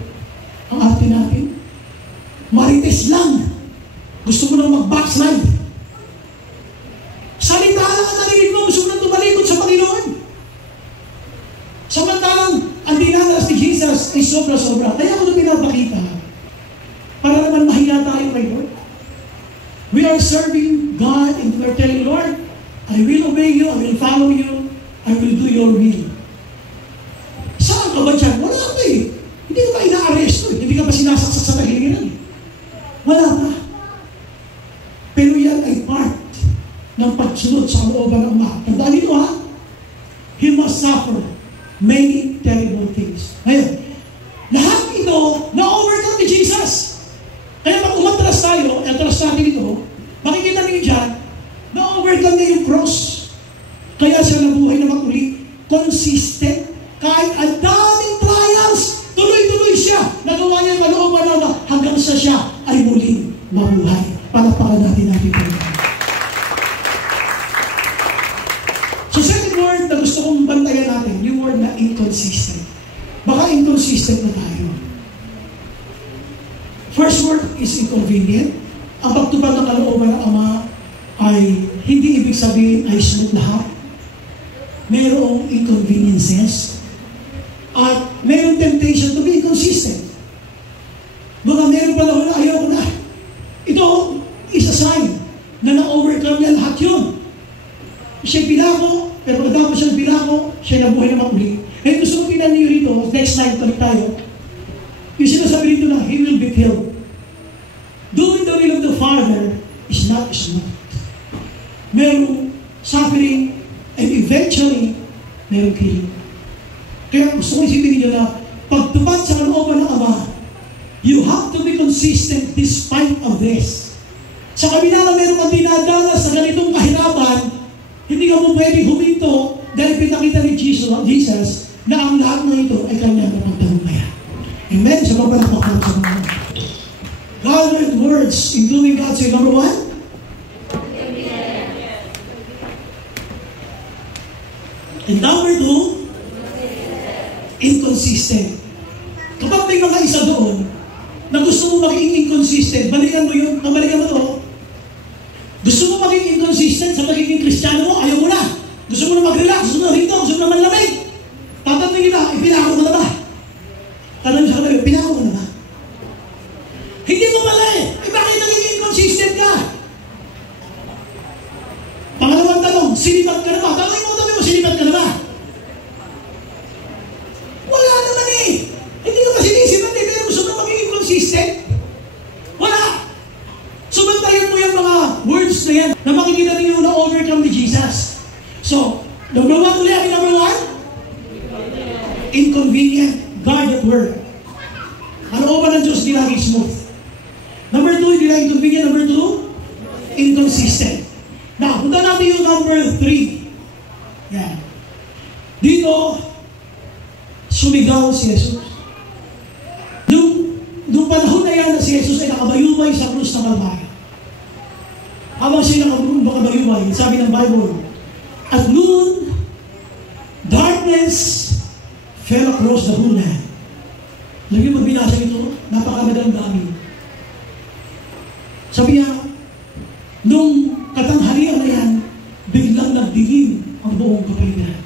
ang arte natin, marites lang. Gusto mo nang mag-backslide. Salita lang ang narinig mo, gusto mo nang tumalikod sa Panginoon. Samantalang, ang dinanas ni Jesus ay sobra-sobra. Kaya ako ito pinapakita. Para naman mahiya tayo kay Lord. We are serving God and we are telling Lord, I will obey you, I will follow you, I will do your will. Saan ka ba dyan? Wala pa eh. Hindi ka ba ina-arresto eh. Hindi ka ba sinasaksak sa tagiliran eh. Wala pa. Pero yan ay part ng pagsunod sa looban ng Ama. Tandaan nito ha, He must suffer many terrible things. Ngayon, lahat ito na-overcome ni Jesus. Kaya pag umatras tayo, atras natin ito, makikita niyo dyan, na-overcome niya yung cross. Kaya siya nabuhay na muli. Consistent. Kahit ang daming trials, tuloy-tuloy siya. Nagawa niya yung kalooban na hanggang sa siya ay muling mabuhay. Palakpakan natin natin ito. So second word na gusto kong bantayan natin, yung word na inconsistent. Baka inconsistent na tayo. First word is inconvenient. Ang pagtupad ng kalooban ng Ama ay hindi ibig sabihin ay smooth lahat. Mayroong inconveniences at mayroong temptation to be inconsistent. Baka mayroong panahon na ayaw ko na. Ito is a sign na na-overcome niya lahat yun. Siya pinako, pero pagkatapos siya pinako, siya nabuhay naman ulit. Ngayon gusto ko tingnan niyo rito, next slide balik tayo. Yung sinasabi rito na, He will be killed. Doing the will of the Father is not smooth. Merong suffering and eventually, mayroong killing. Kaya gusto ko isipin ninyo na pagtupad sa kalooban ng Ama, you have to be consistent despite of this. Sa kabila na meron kang dinadanas sa ganitong kahirapan, hindi ka mo pwedeng huminto dahil pinakita ni Jesus na ang lahat ng ito ay kanyang napagtagumpayan. Amen? Sa mga palakpakan sa mga. God-word words, including God say, number one? And number two, inconsistent. Kapag may mga isa doon na gusto mo maging inconsistent, balikan mo yun, balikan mo to. Gusto mo maging inconsistent sa magiging Kristiyano mo, ayaw mo na. Gusto mo na mag-relax, gusto mo na rito, gusto mo na manlamig. Tatanungin na, ipinako mo na ba? Tanong sa kanila, ipinako mo na ba? Hindi mo pala eh. Bakit naging inconsistent ka? Pangalawang tanong, sinipat ka na ba? Tanongin mo, sinipat ka na ba? Wala naman eh. Hindi ka pa sinisipat eh, pero gusto mo maging inconsistent? Wala. Subantayan mo yung mga words na yan na makikita niyo na overcome ni Jesus. So, number one ulit, number one? Inconvenient. Guard that word. Ano ba ng Diyos di lagi smooth? Number two, hindi lang inconvenient. Number two, inconsistent. Now, punta natin yung number three. Yan. Dito, sumigaw si Jesus. Nung panahon na yan na si Jesus ay nakabayumay sa krus ng Kalbaryo. Habang siya nakabayumay, sabi ng Bible, at noon, darkness fell across the whole land. Alam niyo, pag binasa ito, napakagandang dami. Sabi niya, nung katanghalian na yan, biglang nagdilim ang buong kapaligiran.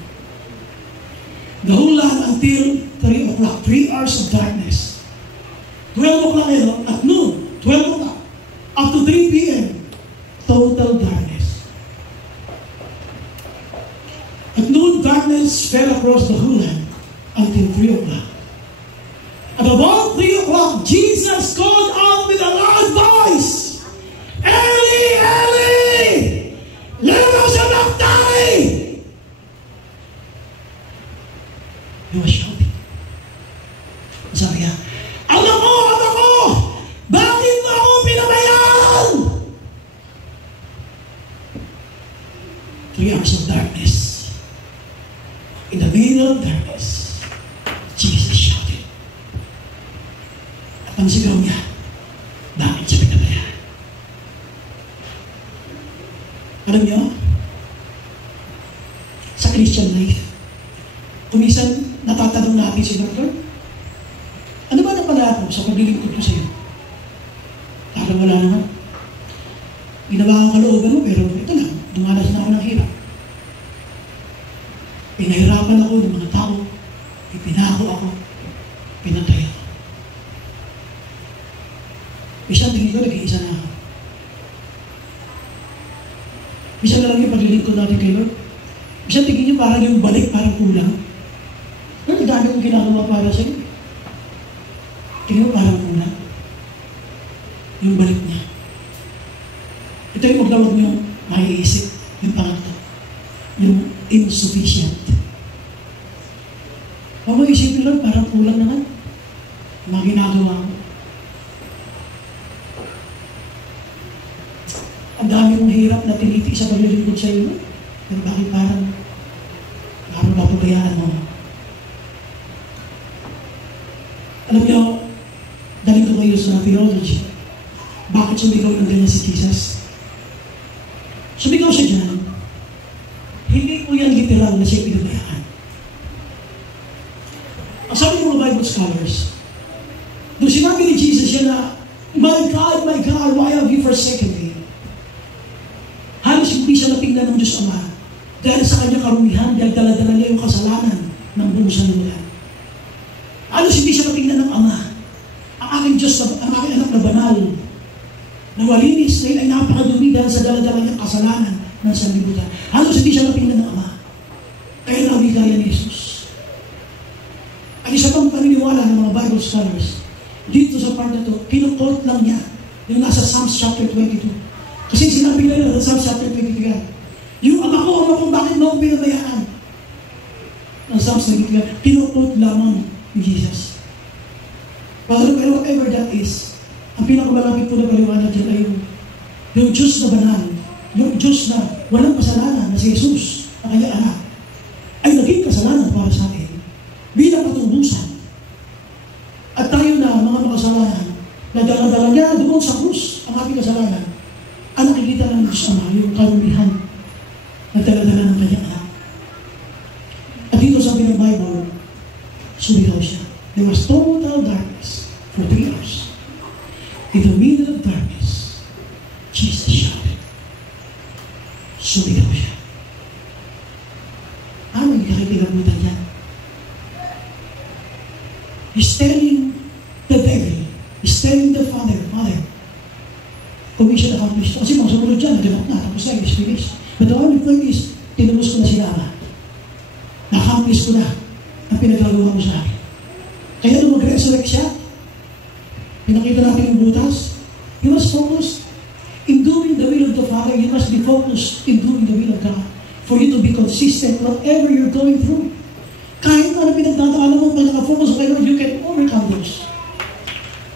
The whole land until 3 o'clock, 3 hours of darkness. 12 o'clock at noon, 12 o'clock, up to 3 p.m., total darkness. At noon, darkness fell across the whole land until 3 o'clock. At about 3 o'clock, Jesus called out with a loud voice, Eli, Eli, lema sabachthani. He was shouting. Sabi niya, Ama ko, bakit mo ako pinabayaan? 3 hours of darkness. In the middle of darkness, Jesus shouted. At ang sigaw niya, bakit siya pinabayaan? Alam niyo, sa Christian life, kumisan natatanong natin si Lord, ano ba napala ako sa paglilingkod ko sa iyo? Parang wala naman. Ginawa ang kalooban mo, pero ito lang, dumanas na ako ng hirap. Pinahirapan ako ng mga tao, ipinako ako, pinatay ako. Isa tingin ko, nag-iisa na ako. Isa na lang yung paglilingkod natin kay Lord. Isa tingin niyo parang yung balik, parang kulang. Ang dami kong ginagawa para sa iyo. Tingin mo parang kulang. Yung balik niya. Ito yung maglawag niyo maiisip. Yung pangatlo. Yung insufficient. Kung mo isipin lang, parang kulang naman. Yung mga ginagawa ko. Ang dami kong hirap na tiniti sa paglilingkod sa iyo. Pero bakit parang mapabayaan mo? Alam niyo, daling ko kayo sa theology. Bakit sumigaw ng ganyan si Jesus? Sumigaw siya dyan. Hindi po yan literal na siya pinabayaan. Ang sabi ng mga Bible scholars, nung sinabi ni Jesus siya na, my God, why have you forsaken me? Halos hindi siya natingnan ng Diyos Ama dahil sa kanyang karumihan, dahil dala-dala niya yung kasalanan ng buong sanlibutan. Halos hindi siya natingnan ng Ama. Ang aking Diyos, ang aking anak na banal, na walinis, ay napakadumi dahil sa dala-dala niyang kasalanan ng sanlibutan. Halos hindi siya natingnan ng Ama. Kaya nabigaya ni Jesus. Ang isa pang paniniwala ng mga Bible scholars, dito sa part na ito, kinukot lang niya yung nasa Psalms chapter 22. Kasi sinabi nila sa Psalms chapter 22 yan, yung ama ko, bakit mo akong pinabayaan? ng Psalms 93, kinukot lamang ni Jesus. Pero whatever that is, ang pinakamalapit po na paliwanag dyan ay yung Diyos na banal, yung Diyos na walang kasalanan na si Jesus, ang kanyang anak, ay naging kasalanan para sa atin bilang patubusan. At tayo na mga makasalanan, na dala-dala niya doon sa krus ang ating kasalanan, ang nakikita ng Diyos Ama, yung karumihan na dala-dala ng kanyang anak. At dito sabi ng Bible, sumigaw siya. There was total darkness for 3 hours. In the middle of darkness, Jesus shouted. Sumigaw siya. Ano yung kakikilabutan niya? He's telling the devil, he's telling the Father, commission accomplished. Kasi mga sumunod dyan, naganak na, tapos na, is finished. But the only thing is, tinubos ko na sila Ama. Na-accomplish ko na ang pinagagawa mo sa akin. Kaya nung mag-resurrect siya, pinakita natin yung butas, he was focused in doing the will of the Father. You must be focused in doing the will of God for you to be consistent whatever you're going through. Kahit ano pinagdadaanan mo, pag naka-focus kayo, you can overcome those.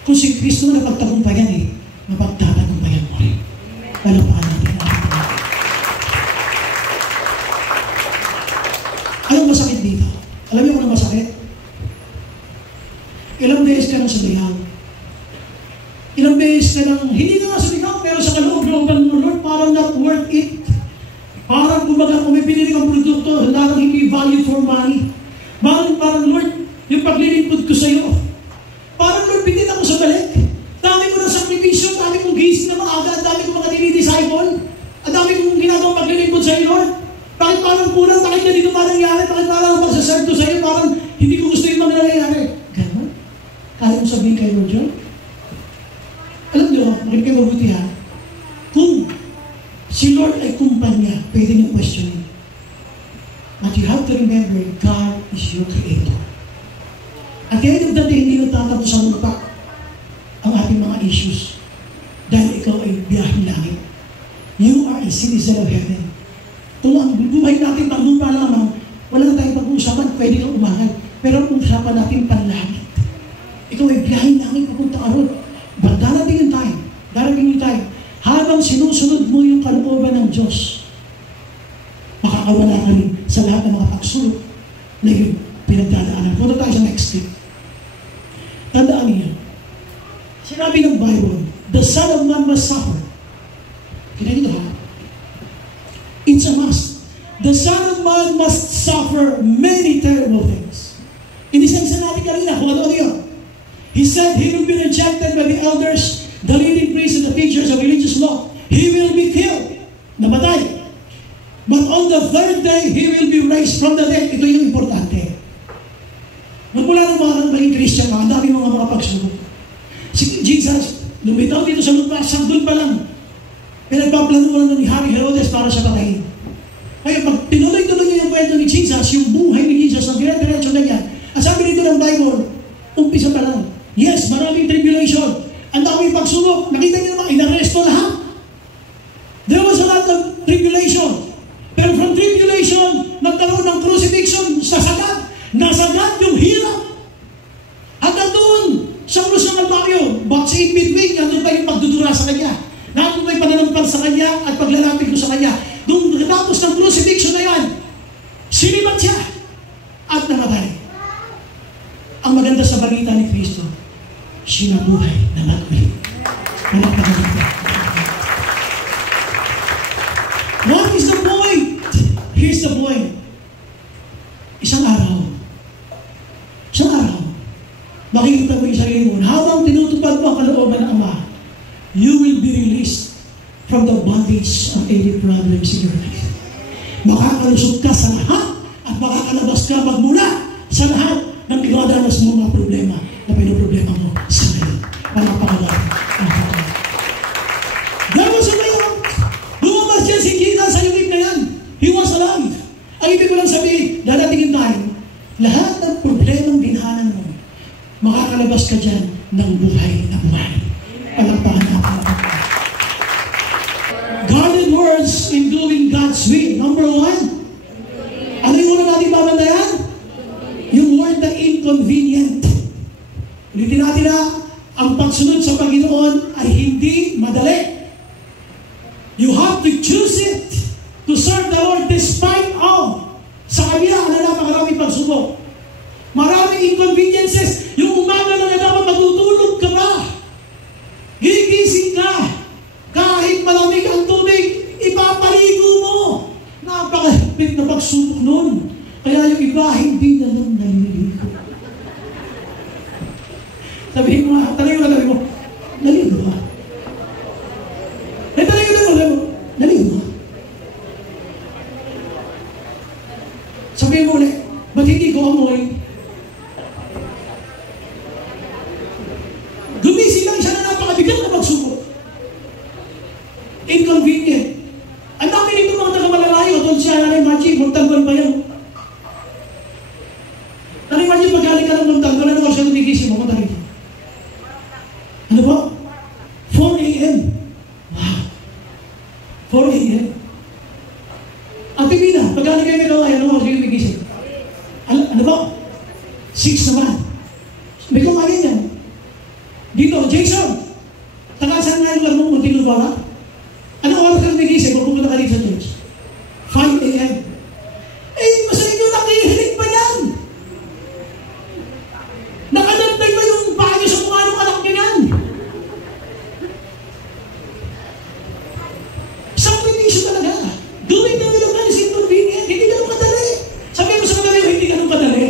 Kung si Kristo na napagtagumpayan napagtatagumpayan mo rin. Palapakan natin. Anong masakit dito? Alam niyo kung anong masakit? Ilang beses ka nang sumigaw. Ilang beses ka nang, hindi ka nga sumigaw, pero sa kaloob-looban mo, Lord, parang not worth it. Parang kumbaga kung may pinili kang produkto, parang hindi value for money. Parang Lord, yung paglilingkod ko sa iyo, parang Lord, pitin ako sa balik. Dami ko ng sakripisyo, dami kong gising na maaga, dami kong mga dinidisciple, at dami kong ginagawang paglilingkod sa iyo, Lord. Bakit parang kulang? Bakit ganito pa nangyari? Bakit parang magsaserve ko sa iyo? Parang hindi ko gusto yung mga nangyayari. Ganon? Kaya mo sabihin kayo, Lord John? Alam niyo, makinig kayo mabuti ha. Kung si Lord ay kumpanya, pwede niyong questionin. But you have to remember, God is your Creator. At the end of the day, hindi nagtatapos sa lupa ang ating mga issues. Dahil ikaw ay biyaheng langit. You are a citizen of heaven. Kung ang buhay natin pang lupa lamang, wala na tayong pag-uusapan, pwede kang umangal. Pero ang usapan natin panlangit. Ikaw ay biyaheng langit, pupunta ka ron. But darating yung time, habang sinusunod mo yung kalooban ng Diyos, makakawala ka rin sa lahat ng mga pagsulot na yung pinagdadaanan. Punta tayo sa next step. Tandaan niyo, sinabi ng Bible, the Son of Man must suffer. Kinahito ha? It's a must. The Son of Man must suffer many terrible things. Inisensa natin kanina, kung ano yun. He said he will be rejected by the elders, the leading priests, and the teachers of religious law. He will be killed. Namatay. But on the third day, he will be raised from the dead. Ito yung importante. Magmula ng mga maging Christian, ang dami mga pagsubok. Si Jesus, lumitaw dito sa lupa, sandun pa lang. Pinagpaplanuan na ni Hari Herodes para sa patayin. Kaya pag tinuloy-tuloy niyo yung kwento ni Jesus, yung buhay ni Jesus, ang dire-diretso na yan, ang sabi dito ng Bible, umpisa pa lang. Yes, maraming tribulation. Ang daming pagsubok. Nakita niyo naman, inaresto lahat. There was a lot of tribulation. Pero from tribulation, nagkaroon ng crucifixion sa sagat. Nasagat yung hirap. Hanggang doon, sa krus ng Kalbaryo, but in between, nandun pa yung pagdudura sa kanya. Nandun pa yung pananampal sa kanya at paglalapit ko sa kanya. Doon, tapos ng crucifixion na yan, sinibat siya at namatay. Ang maganda sa balita ni Kristo, sinabuhay na nag-ulit. What is the point? Here's the point. Isang araw, makikita mo yung sarili mo, habang tinutupad mo ang kalooban ng Ama, you will be released from the bondage of every problems in your life. Makakalusot ka sa lahat at makakalabas ka magmula sa lahat ng pinadanas mo mga problema na pinoproblema mo sa ngayon. Palapakalan. There was a way out. Lumabas yan si Jesus sa yung na yan. He was alive. Ang ibig ko lang sabihin, dadatingin tayo, lahat ng problemang dinaanan mo, makakalabas ka dyan ng buhay na buhay. Palakpakan natin. Guarded words in doing God's will. Number 1, ano yung una natin babantayan? inconvenient. Ulitin natin na, ang pagsunod sa Panginoon ay hindi madali. You have to choose it to serve the Lord despite of. Sa kabila na napakaraming pagsubok. Maraming inconveniences. Yung umaga na dapat matutulog ka ba? Gigising ka. Kahit malamig ang tubig, ipapaligo mo. Napakahigpit na pagsubok nun. Kaya yung iba, hindi na lang naliligo. Sabihin mo, tanongin mo, naligo ba? Naligo ba? Sabihin mo ulit, ba't hindi ko amoy? Gumising lang siya na napakabigat na pagsubok. Inconvenient. Ang dami nito mga taga-malalayo, doon siya na-imagine, Montalban pa yan. Na-imagine, magaling ka ng Montalban, ano ka siya lumigising mo, matarin. Ano ba? 4 a.m. Wow. 4 a.m. Ang pipina, pagkano kayo may kawayan, ano ka siya lumigising? Ano ba? 6 naman. May kumain yan. Dito, Jason, taga-saan nga yung alam mo, Muntinlupa? Anong oras ka lumigising kung pumunta ka dito sa church? 5 a.m. Eh, masaya nyo nakihilig pa yan. Nakanantay ba yung bagyo sa mukha ng anak nyo yan? Sakripisyo talaga. Doing the will of God is inconvenient. Hindi ganun kadali. Sabihin mo sa kadali, hindi ganun kadali.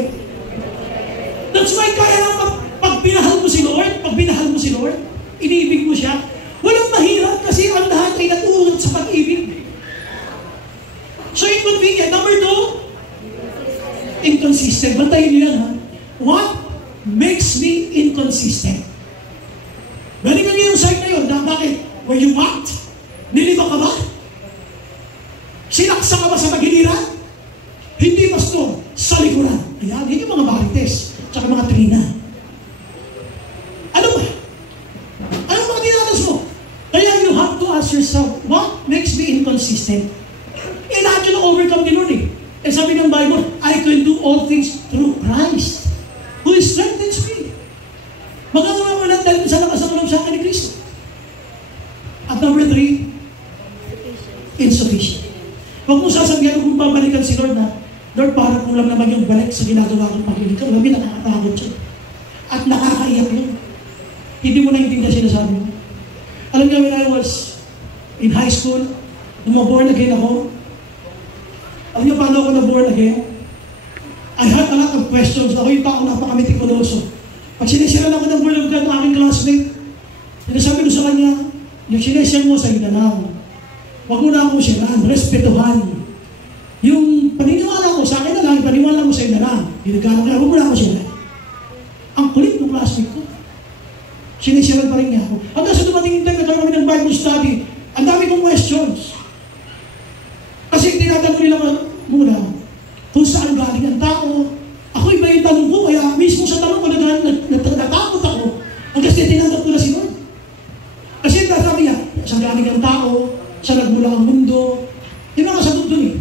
That's why kaya lang pag binahal mo si Lord, iniibig mo siya, walang mahirap kasi ang lahat ay natuulot sa pag-ibig. So inconvenient. Number 2, inconsistent. Bantayin niyo yan, ha? What makes me inconsistent? Balikan niyo yung side na yun. Bakit? Were you mocked? Nilibak ka ba? Sinaksa ka ba sa magiliran? Hindi, pastor. Sa likuran. Ayan, yun yung mga marites. Tsaka mga trina. Ano ba? Anong mga dinanas mo? Kaya you have to ask yourself, what makes me inconsistent? Eh, lahat yun na-overcome ni Lord eh. Eh, sabi ng Bible, I can do all things through Christ, who strengthens me. Magagawa mo lang dahil sa lakas ng tulong sa akin ni Kristo. At number 3, insufficient. Huwag mo sasabihan kung babalikan si Lord na, Lord, parang kulang naman yung balik sa ginagawa kong paglilingkod. Labi, nakakatakot siya. At nakakaiyak yun. Hindi mo naintindihan sinasabi mo. Alam niyo, when I was in high school, nung ma-born again ako, alam niyo paano ako na-born again? I had a lot of questions. Ako yung taong napakameticuloso. Pag sinisiran ako ng Word of God ng aking classmate, sinasabi ko sa kanya, yung sinisiran mo sa inanaw, huwag mo na akong siran, respetuhan. Yung paniniwala ko, sa akin na lang, paniniwala ko sa inanaw, hinagano ka, huwag mo na akong siran. Ang kulit ng classmate ko. Sinisiran pa rin niya ako. Hanggang sa dumating yung time, nagkaroon kami ng Bible study, ang dami kong questions. Kasi tinatanong nila muna, kung saan galing ang tao. Ako iba yung tanong ko, kaya mismo sa tanong ko, natakot ako. Hanggang sa tinanggap ko na si Lord. Kasi sabi niya, saan galing ang tao, saan nagmula ang mundo. Yung mga sagot dun eh.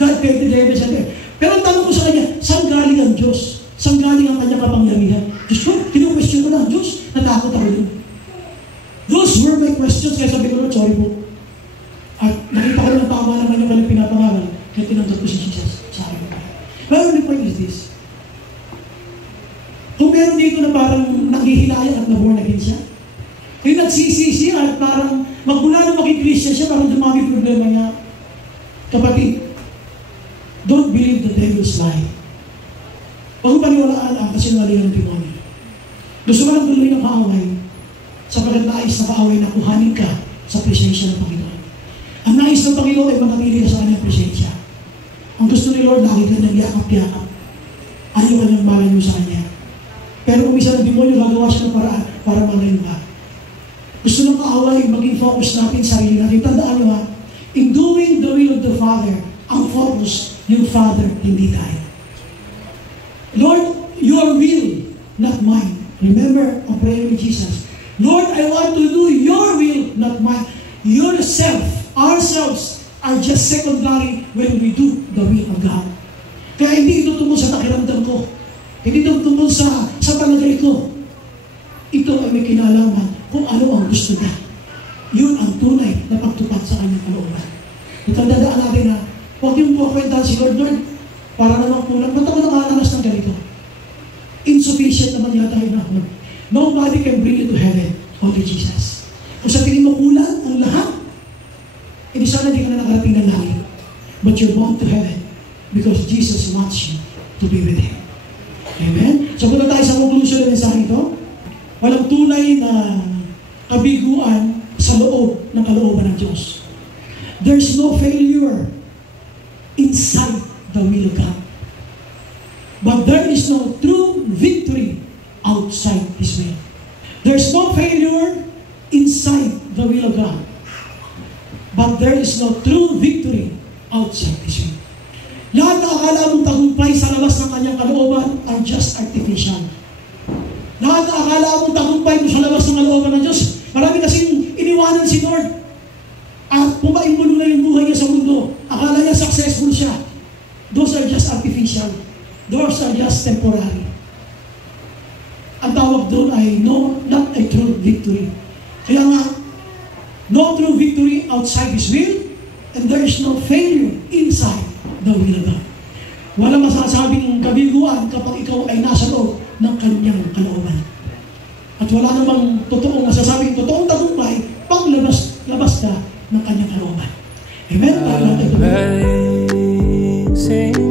God created the heavens and earth. Pero ang tanong ko sa kanya, saan galing ang Diyos? Saan galing ang kanyang kapangyarihan? Diyos ko, kinu-question ko na ang Diyos. Natakot ako yun. Those were my questions. Kaya sabi ko, Lord, sorry po. At nakita ko ng tama naman yung kanyang pinapangalan. Kaya tinanggap ko si Jesus. Sabi ko. Well, the point is this. Kung meron dito na parang nanghihilayan at na-born again siya, yung nagsisisi at parang magmula na maging Christian siya, parang dumami problema niya. Kapatid, don't believe the devil's lie. Huwag mo paniwalaan ang kasinungalingan ng demonyo. Gusto mo lang tuloy ng kaaway sapagkat nais na kaaway na kuhanin ka sa presensya ng Panginoon. Ang nais ng Panginoon ay manatili ka sa kanyang presensya. Ang gusto ni Lord, lagi ka nang yakap-yakap. Ayaw ka niyang malayo sa kanya. Pero kung isa ng demonyo, gagawa siya ng paraan para malayo ka. Gusto ng kaaway, maging focus natin sa sarili natin. Tandaan nyo ha, in doing the will of the Father, ang focus, yung Father, hindi tayo. Lord, your will, not mine. Remember, ang prayer with Jesus. Lord, I want to do your will, not mine. Yourself, ourselves, are just secondary when we do the will of God. Kaya hindi ito tungo sa nakiramdam ko. Hindi ito tungkol sa palagay ko. Ito ay may kinalaman kung ano ang gusto niya. Yun ang tunay na pagtupad sa kanyang kalooban. Ito dadaan natin na huwag yung pukwentahan si Lord, para naman kulang. Ba't ako nakakaranas ng ganito? Insufficient naman yata yun ako. Nobody can bring you to heaven, only Jesus. Kung sa tingin mo kulang ang lahat, hindi sana hindi ka na nakarating ng langit. But you're born to heaven because Jesus wants you to be with Him. Amen? So punta tayo sa conclusion ng mensahe ito. Walang tunay na kabiguan sa loob ng kalooban ng Diyos. There's no failure inside the will of God. But there is no true victory outside His will. There's no failure inside the will of God. But there is no true victory outside His will. Lahat na akala mong tagumpay sa labas ng kanyang kalooban are just artificial. Lahat na akala mong tagumpay mo sa labas ng kalooban ng Diyos, marami kasing iniwanan si Lord. At pumaimbulong na yung buhay niya sa mundo. Akala niya successful siya. Those are just artificial. Those are just temporary. Ang tawag doon ay not a true victory. Kaya nga, no true victory outside His will, and there is no failure inside the will of God. Walang masasabing kabiguan kapag ikaw ay nasa loob ng kanyang kalooban. At wala namang totoong masasabing totoong tagumpay pag labas ka ng kanyang kalooban. Amen? Amazing